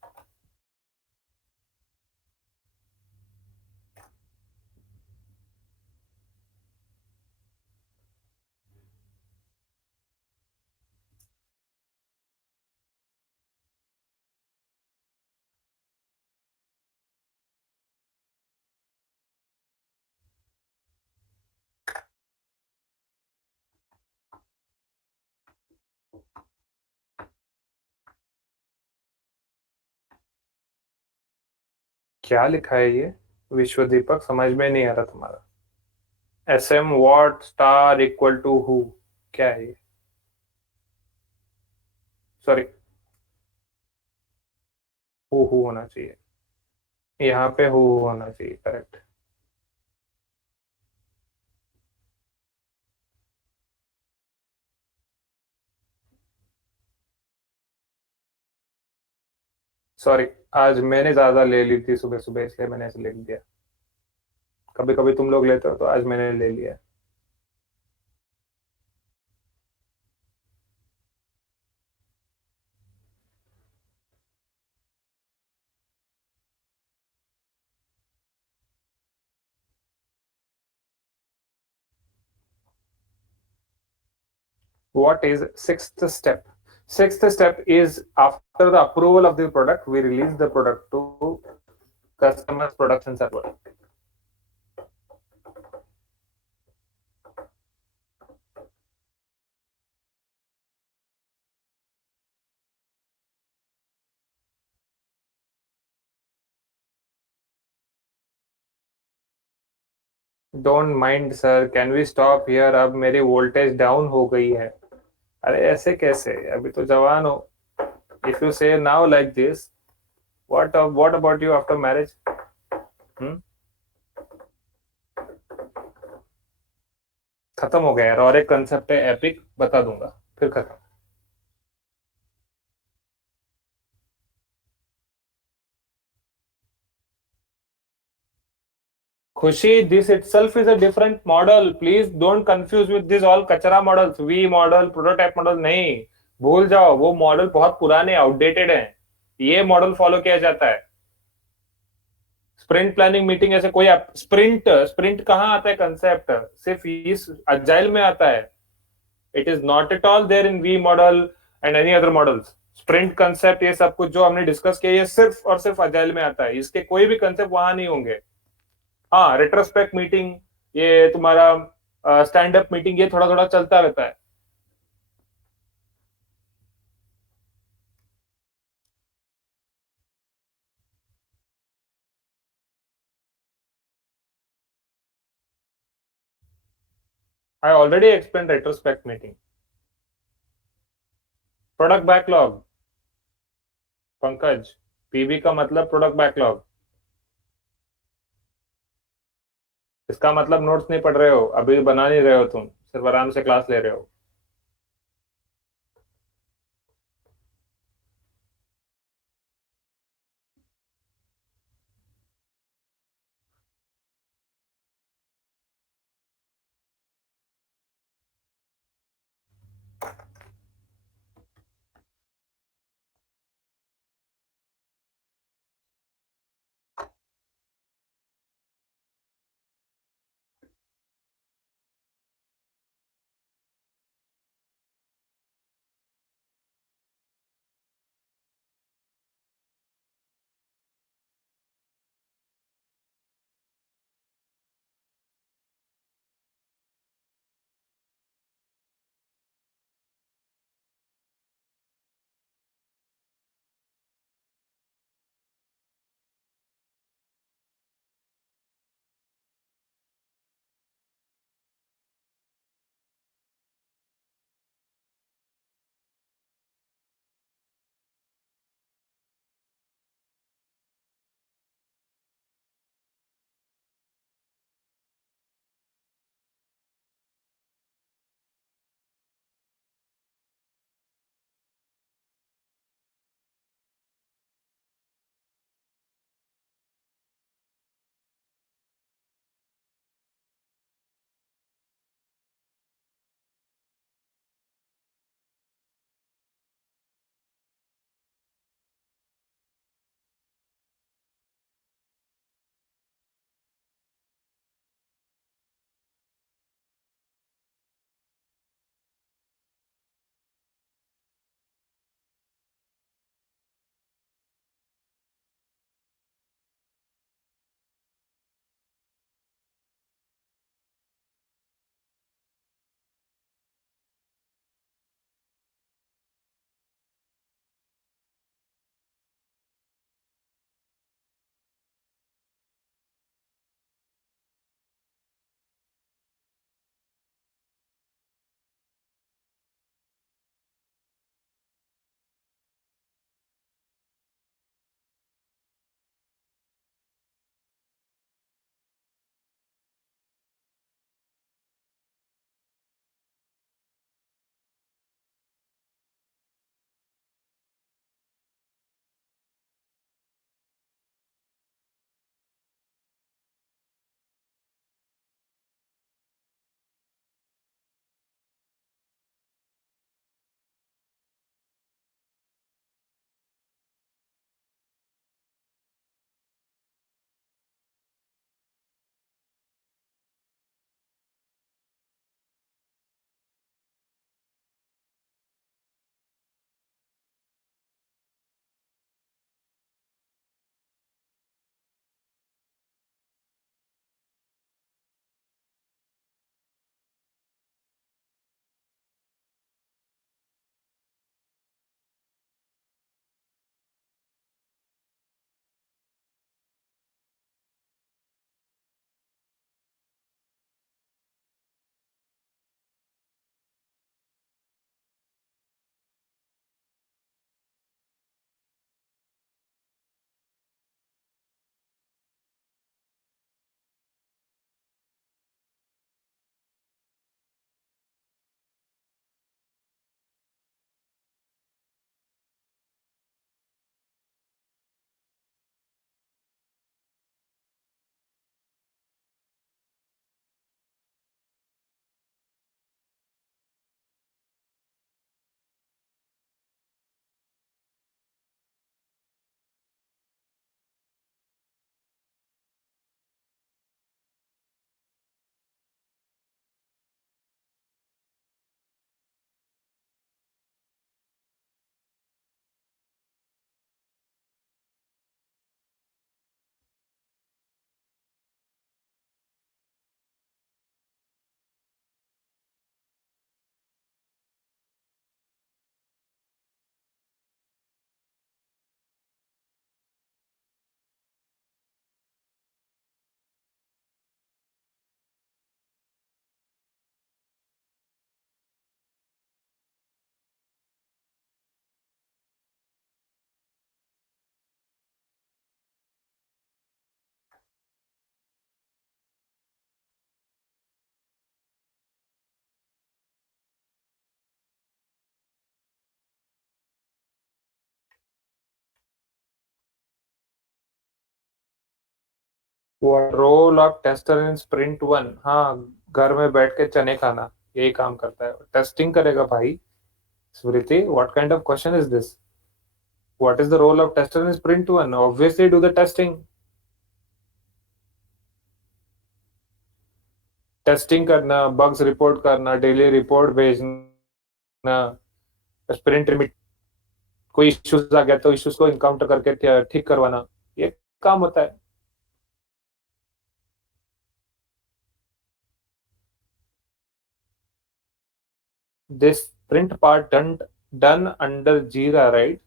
क्या लिखा है ये? विश्व दीपक समझ में नहीं आ रहा तुम्हारा। S M what star equal to who, क्या है ये? सॉरी, हु होना चाहिए, यहाँ पे हु होना चाहिए, करेक्ट। सॉरी, आज मैंने ज्यादा ले ली थी सुबह सुबह, इसलिए मैंने ऐसे लिख दिया। कभी कभी तुम लोग लेते हो, तो आज मैंने ले लिया। What is sixth step? Sixth step is after the approval of the product, we release the product to customer's production server. Don't mind sir, can we stop here? अब मेरी वोल्टेज डाउन हो गई है। अरे ऐसे कैसे, अभी तो जवान हो। इफ यू से now like this, what about you after marriage? खत्म हो गया यार। और एक कंसेप्ट है एपिक, बता दूंगा, फिर खत्म। खुशी, this itself is a different model. Please don't confuse with this all कचरा models, V model, prototype model, नहीं। भूल जाओ, वो मॉडल बहुत पुराने, आउटडेटेड हैं। ये मॉडल फॉलो किया जाता है। स्प्रिंट प्लानिंग मीटिंग ऐसे कोई स्प्रिंट स्प्रिंट कहाँ आता है? कंसेप्ट सिर्फ इस अजाइल में आता है। It is not at all there in V model and any other models. Sprint concept, ये सब कुछ जो हमने डिस्कस किया, ये सिर्फ और सिर्फ अजाइल में आता है। इसके कोई भी कंसेप्ट वहां नहीं होंगे। हाँ, रेट्रोस्पेक्ट मीटिंग, ये तुम्हारा स्टैंड अप मीटिंग, ये थोड़ा थोड़ा चलता रहता है। I already explain retrospect meeting. Product backlog, Pankaj, PB का मतलब प्रोडक्ट बैकलॉग। इसका मतलब नोट्स नहीं पढ़ रहे हो, अभी बना नहीं रहे हो, तुम सिर्फ आराम से क्लास ले रहे हो। What role of tester in sprint 1? हाँ, घर में बैठ के चने खाना यही काम करता है, टेस्टिंग करेगा भाई. Smriti, what kind of question is this? What is the role of tester in sprint 1? Obviously do the testing. Testing करना, बग्स रिपोर्ट करना, डेली रिपोर्ट भेजना, स्प्रिंट रिमिट, कोई इश्यूज आ गया तो इश्यूज को इनकाउंटर करके ठीक करवाना, ये काम होता है. This print part done under जीरा, राइट?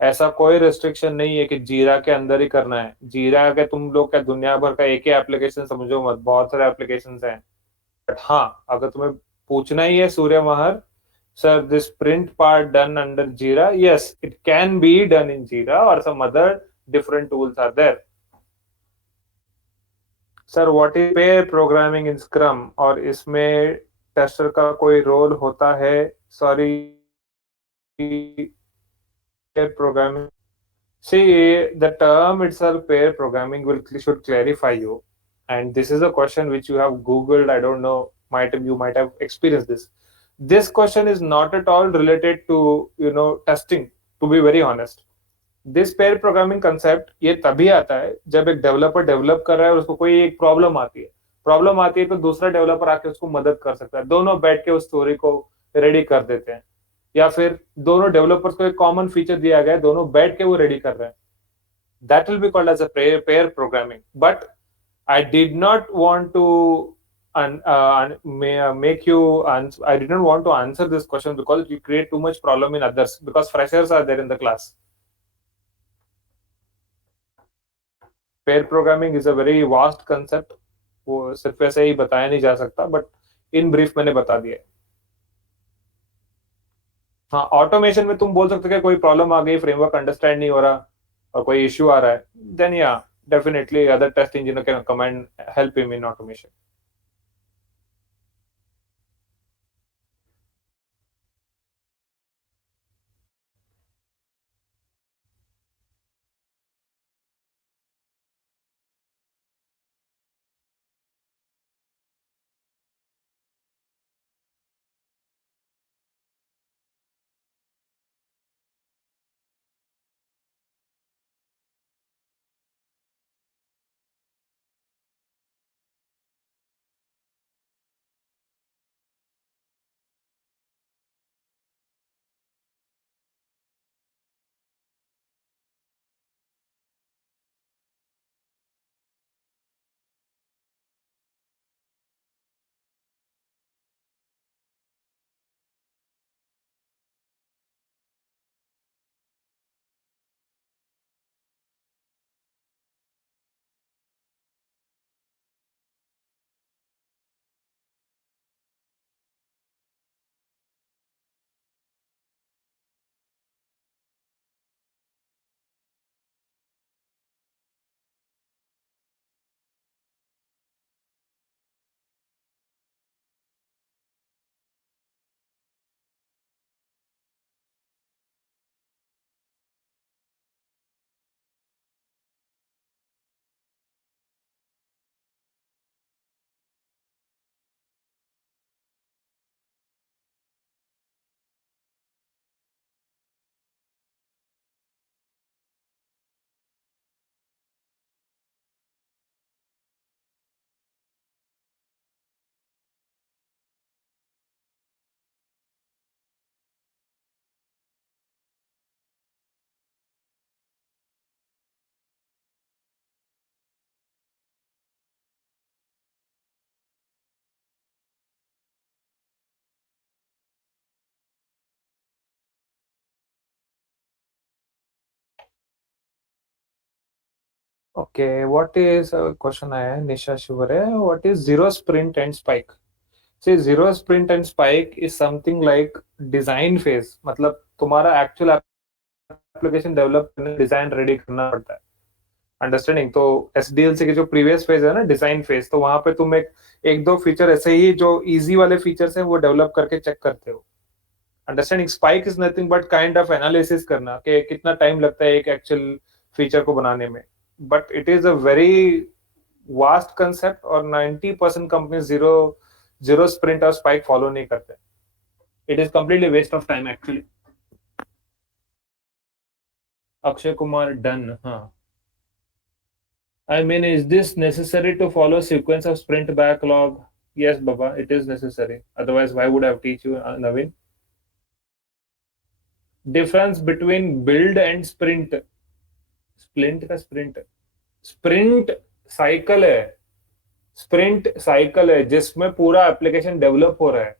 ऐसा कोई रेस्ट्रिक्शन नहीं है कि जीरा के अंदर ही करना है. जीरा के तुम लोग क्या दुनिया भर का एक ही एप्लीकेशन समझो मत, बहुत सारे एप्लीकेशन हैं. बट हाँ, अगर तुम्हें पूछना ही है सूर्य महर, sir, this print part done under Jira, yes, it can be done in Jira or some other different tools are there. Sir, what is pair programming in Scrum? और इसमें टेस्टर का कोई रोल होता है? Sorry, pair programming. See, the term itself, pair programming, will should clarify you. And this is a question which you have Googled. I don't know, you might have experienced this. This question is not at all related to testing. To be very honest, this pair programming concept ये तभी आता है जब एक developer develop कर रहा है और उसको कोई एक प्रॉब्लम आती है तो दूसरा डेवलपर आके उसको मदद कर सकता है, दोनों बैठ के उस स्टोरी को रेडी कर देते हैं. या फिर दोनों डेवलपर्स को एक कॉमन फीचर दिया गया है, दोनों बैठ के वो रेडी कर रहे हैं. That will be called as a pair programming. But I did not want to make you I didn't want to answer this question because you create too much problem in others, because freshers are there in the class. Pair programming is a very vast concept, वो सिर्फ ऐसे ही बताया नहीं जा सकता, but in brief मैंने बता दिया. हाँ, ऑटोमेशन में तुम बोल सकते हो कि कोई प्रॉब्लम आ गई, फ्रेमवर्क अंडरस्टैंड नहीं हो रहा और कोई इश्यू आ रहा है, देन या definitely other test engineer can come and help him in automation. Okay, what is question आया है Nisha Shivre, what is zero sprint and spike? Say zero sprint and spike is something like design phase, मतलब तुम्हारा actual application develop करने, design ready करना पड़ता है. Understanding? तो SDLC के जो प्रीवियस फेज है ना, डिजाइन फेज, तो वहां पे तुम एक एक दो फीचर ऐसे ही जो इजी वाले फीचर्स हैं वो डेवलप करके चेक करते हो. Understanding? Spike is nothing but kind of analysis करना कि कितना टाइम लगता है एक एक्चुअल फीचर को बनाने में. But it is a very vast concept और 90% कंपनी जीरो जीरो स्प्रिंट और स्पाइक फॉलो नहीं करते. It is completely waste of time actually. Akshay Kumar done. हाँ. I mean, is this necessary to follow sequence of sprint backlog? Yes, Baba, it is necessary. Otherwise, why would I have teach you, Naveen? Difference between build and sprint. Sprint का sprint. Sprint cycle है. Sprint cycle है जिसमें पूरा application develop हो रहा है.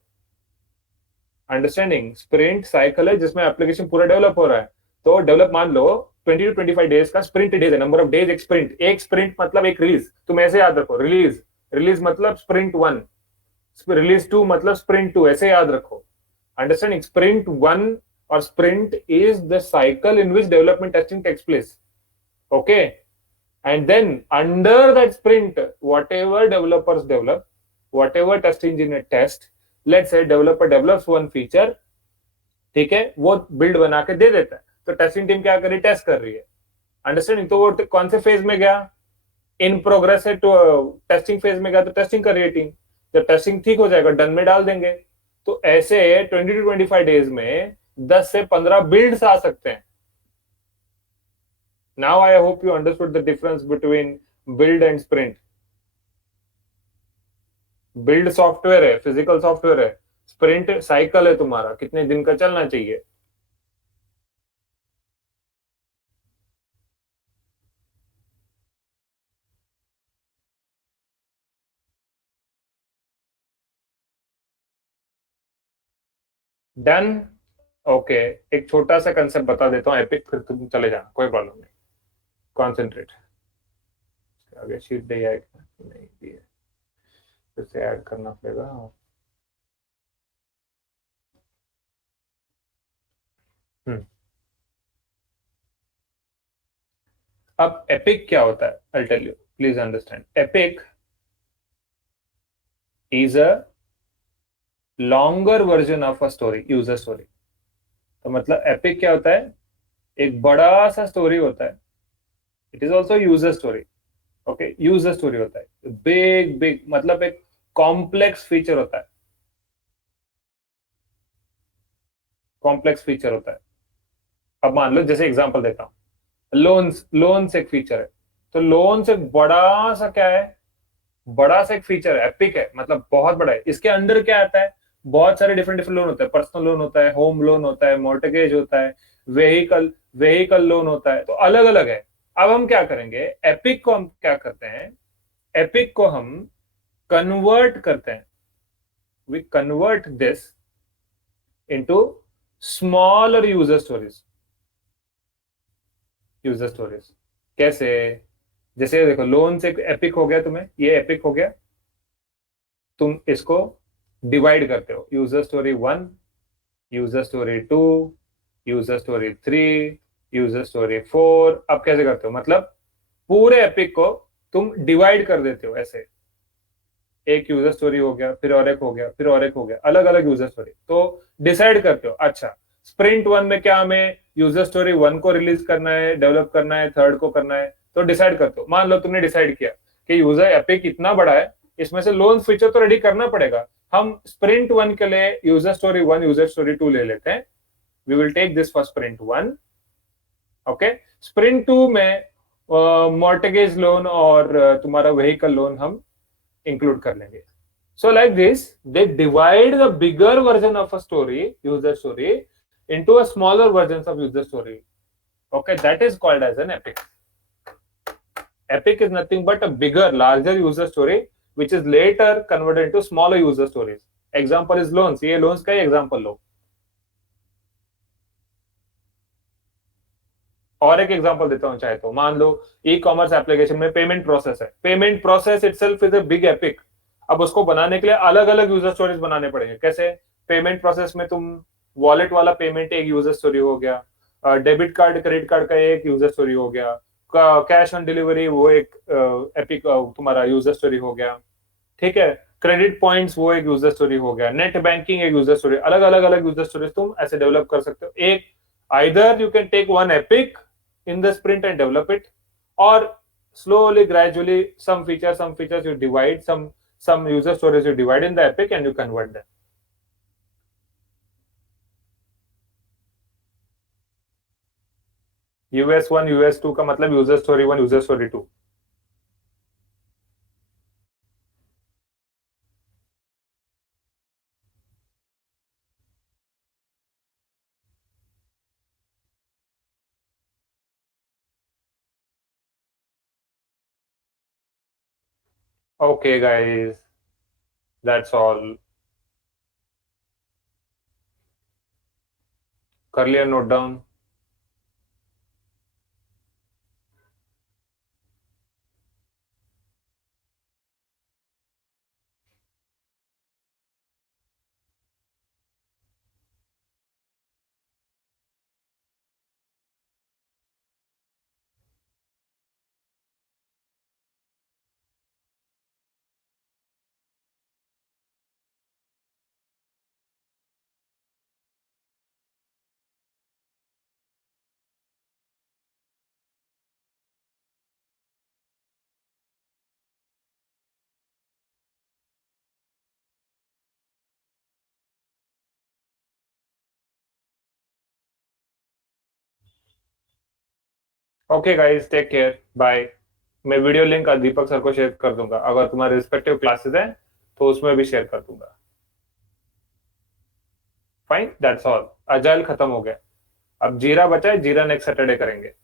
Understanding. Sprint cycle है जिसमें एप्लीकेशन पूरा डेवलप हो रहा है. तो डेवलप मान लो 20 to 25 डेज का स्प्रिंट डेज है. नंबर ऑफ डेज एक स्प्रिंट. एक स्प्रिंट मतलब एक रिलीज. तुम ऐसे याद रखो. रिलीज रिलीज मतलब स्प्रिंट 1. रिलीज 2 मतलब स्प्रिंट 2. ऐसे याद रखो. Understanding. Sprint 1 or sprint is the cycle in which development testing takes place. Okay. And then under that sprint, whatever developers develop, whatever test engineer test, let's say developer develops one feature, ठीक है, वो build बना के दे देता है. तो testing team क्या कर रही है? टेस्ट कर रही है. अंडरस्टैंडिंग. तो वो कौन से फेज में गया? इन प्रोग्रेस है. तो टेस्टिंग फेज में गया तो टेस्टिंग कर रही है टीम. जब टेस्टिंग ठीक हो जाएगा डन में डाल देंगे. तो ऐसे 20 to 25 डेज में 10 से 15 बिल्ड्स आ सकते हैं. Now I hope you understood the difference between build and sprint. Build software है, फिजिकल सॉफ्टवेयर है. स्प्रिंट साइकिल है तुम्हारा, कितने दिन का चलना चाहिए. डन. ओके. एक छोटा सा कंसेप्ट बता देता हूँ एपिक, फिर तुम चले जाना, कोई प्रॉब्लम नहीं. कॉन्सेंट्रेट. आगे शीट दे नहीं दिए, फिर से ऐड करना पड़ेगा. अब एपिक क्या होता है? I'll tell you. Please understand. Epic is a longer version of a story, user story. तो मतलब एपिक क्या होता है? एक बड़ा सा स्टोरी होता है. It is also user story. Okay. User story होता है. बिग बिग मतलब एक कॉम्प्लेक्स फीचर होता है. कॉम्प्लेक्स फीचर होता है. अब मान लो, जैसे एग्जांपल देता हूं. लोन्स. लोन्स एक फीचर है. तो लोन्स एक बड़ा सा क्या है? बड़ा सा एक फीचर है. एपिक है मतलब बहुत बड़ा है. इसके अंदर क्या आता है? बहुत सारे डिफरेंट डिफरेंट लोन होता है. पर्सनल लोन होता है, होम लोन होता है, मॉर्टगेज होता है, वेहिकल वेहिकल लोन होता है. तो अलग अलग है. अब हम क्या करेंगे? एपिक को हम क्या करते हैं? एपिक को हम कन्वर्ट करते हैं. We convert this into smaller user stories. User stories कैसे? जैसे देखो, लोन से एपिक हो गया. तुम्हें ये एपिक हो गया. तुम इसको डिवाइड करते हो. User story 1, user story 2, user story 3, user story 4. अब कैसे करते हो? मतलब पूरे एपिक को तुम डिवाइड कर देते हो ऐसे. एक यूजर स्टोरी हो गया, फिर और एक हो गया, फिर और एक हो गया. अलग अलग यूजर स्टोरी. तो डिसाइड करते हो, अच्छा स्प्रिंट 1 में क्या हमें यूजर स्टोरी 1 को रिलीज करना है, डेवलप करना है, थर्ड को करना है. तो डिसाइड करते हो. मान लो तुमने डिसाइड किया कि यूजर एपिक इतना बड़ा है, इसमें से लोन फीचर तो रेडी करना पड़ेगा. हम स्प्रिंट 1 के लिए यूजर स्टोरी 1, यूजर स्टोरी 2 ले लेते हैं. We will take this for sprint 1. Okay. Sprint 2 में मॉर्टगेज लोन और तुम्हारा व्हीकल लोन हम इंक्लूड कर लेंगे. So like this, they divide the bigger version of a story, user story, into a smaller versions of user story. Okay, that is called as an epic. Epic is nothing but a bigger, larger user story, which is later converted into smaller user stories. Example is loans. ये loans का ही example लो. और एक example देता हूं चाहे तो. मान लो e commerce application में पेमेंट प्रोसेस है. Payment process itself is a big epic. अब उसको बनाने के लिए अलग अलग यूजर स्टोरीज बनाने पड़ेंगे. कैसे? पेमेंट प्रोसेस में तुम वॉलेट वाला पेमेंट एक यूजर स्टोरी हो गया, डेबिट कार्ड क्रेडिट कार्ड का एक यूजर स्टोरी हो गया, कैश ऑन डिलीवरी वो एक एपिक तुम्हारा यूजर स्टोरी हो गया. ठीक है. क्रेडिट पॉइंट्स वो एक यूजर स्टोरी हो गया. नेट बैंकिंग एक यूजर स्टोरी. अलग अलग यूजर स्टोरीज तुम ऐसे डेवलप कर सकते हो. एक either you can take one epic in the sprint and develop it, or slowly, gradually, some features you divide, some user stories you divide in the epic and you convert them. US1 US2 का मतलब user story 1 user story 2. Okay guys, that's all. कर लिया note down. Okay guys, take care, bye. मैं video link Deepak sir को share कर दूंगा, अगर तुम्हारे रिस्पेक्टिव क्लासेस हैं तो उसमें भी शेयर कर दूंगा. Fine, that's all. अजाइल खत्म हो गया. अब जीरा बचा है, जीरा नेक्स्ट सैटरडे करेंगे.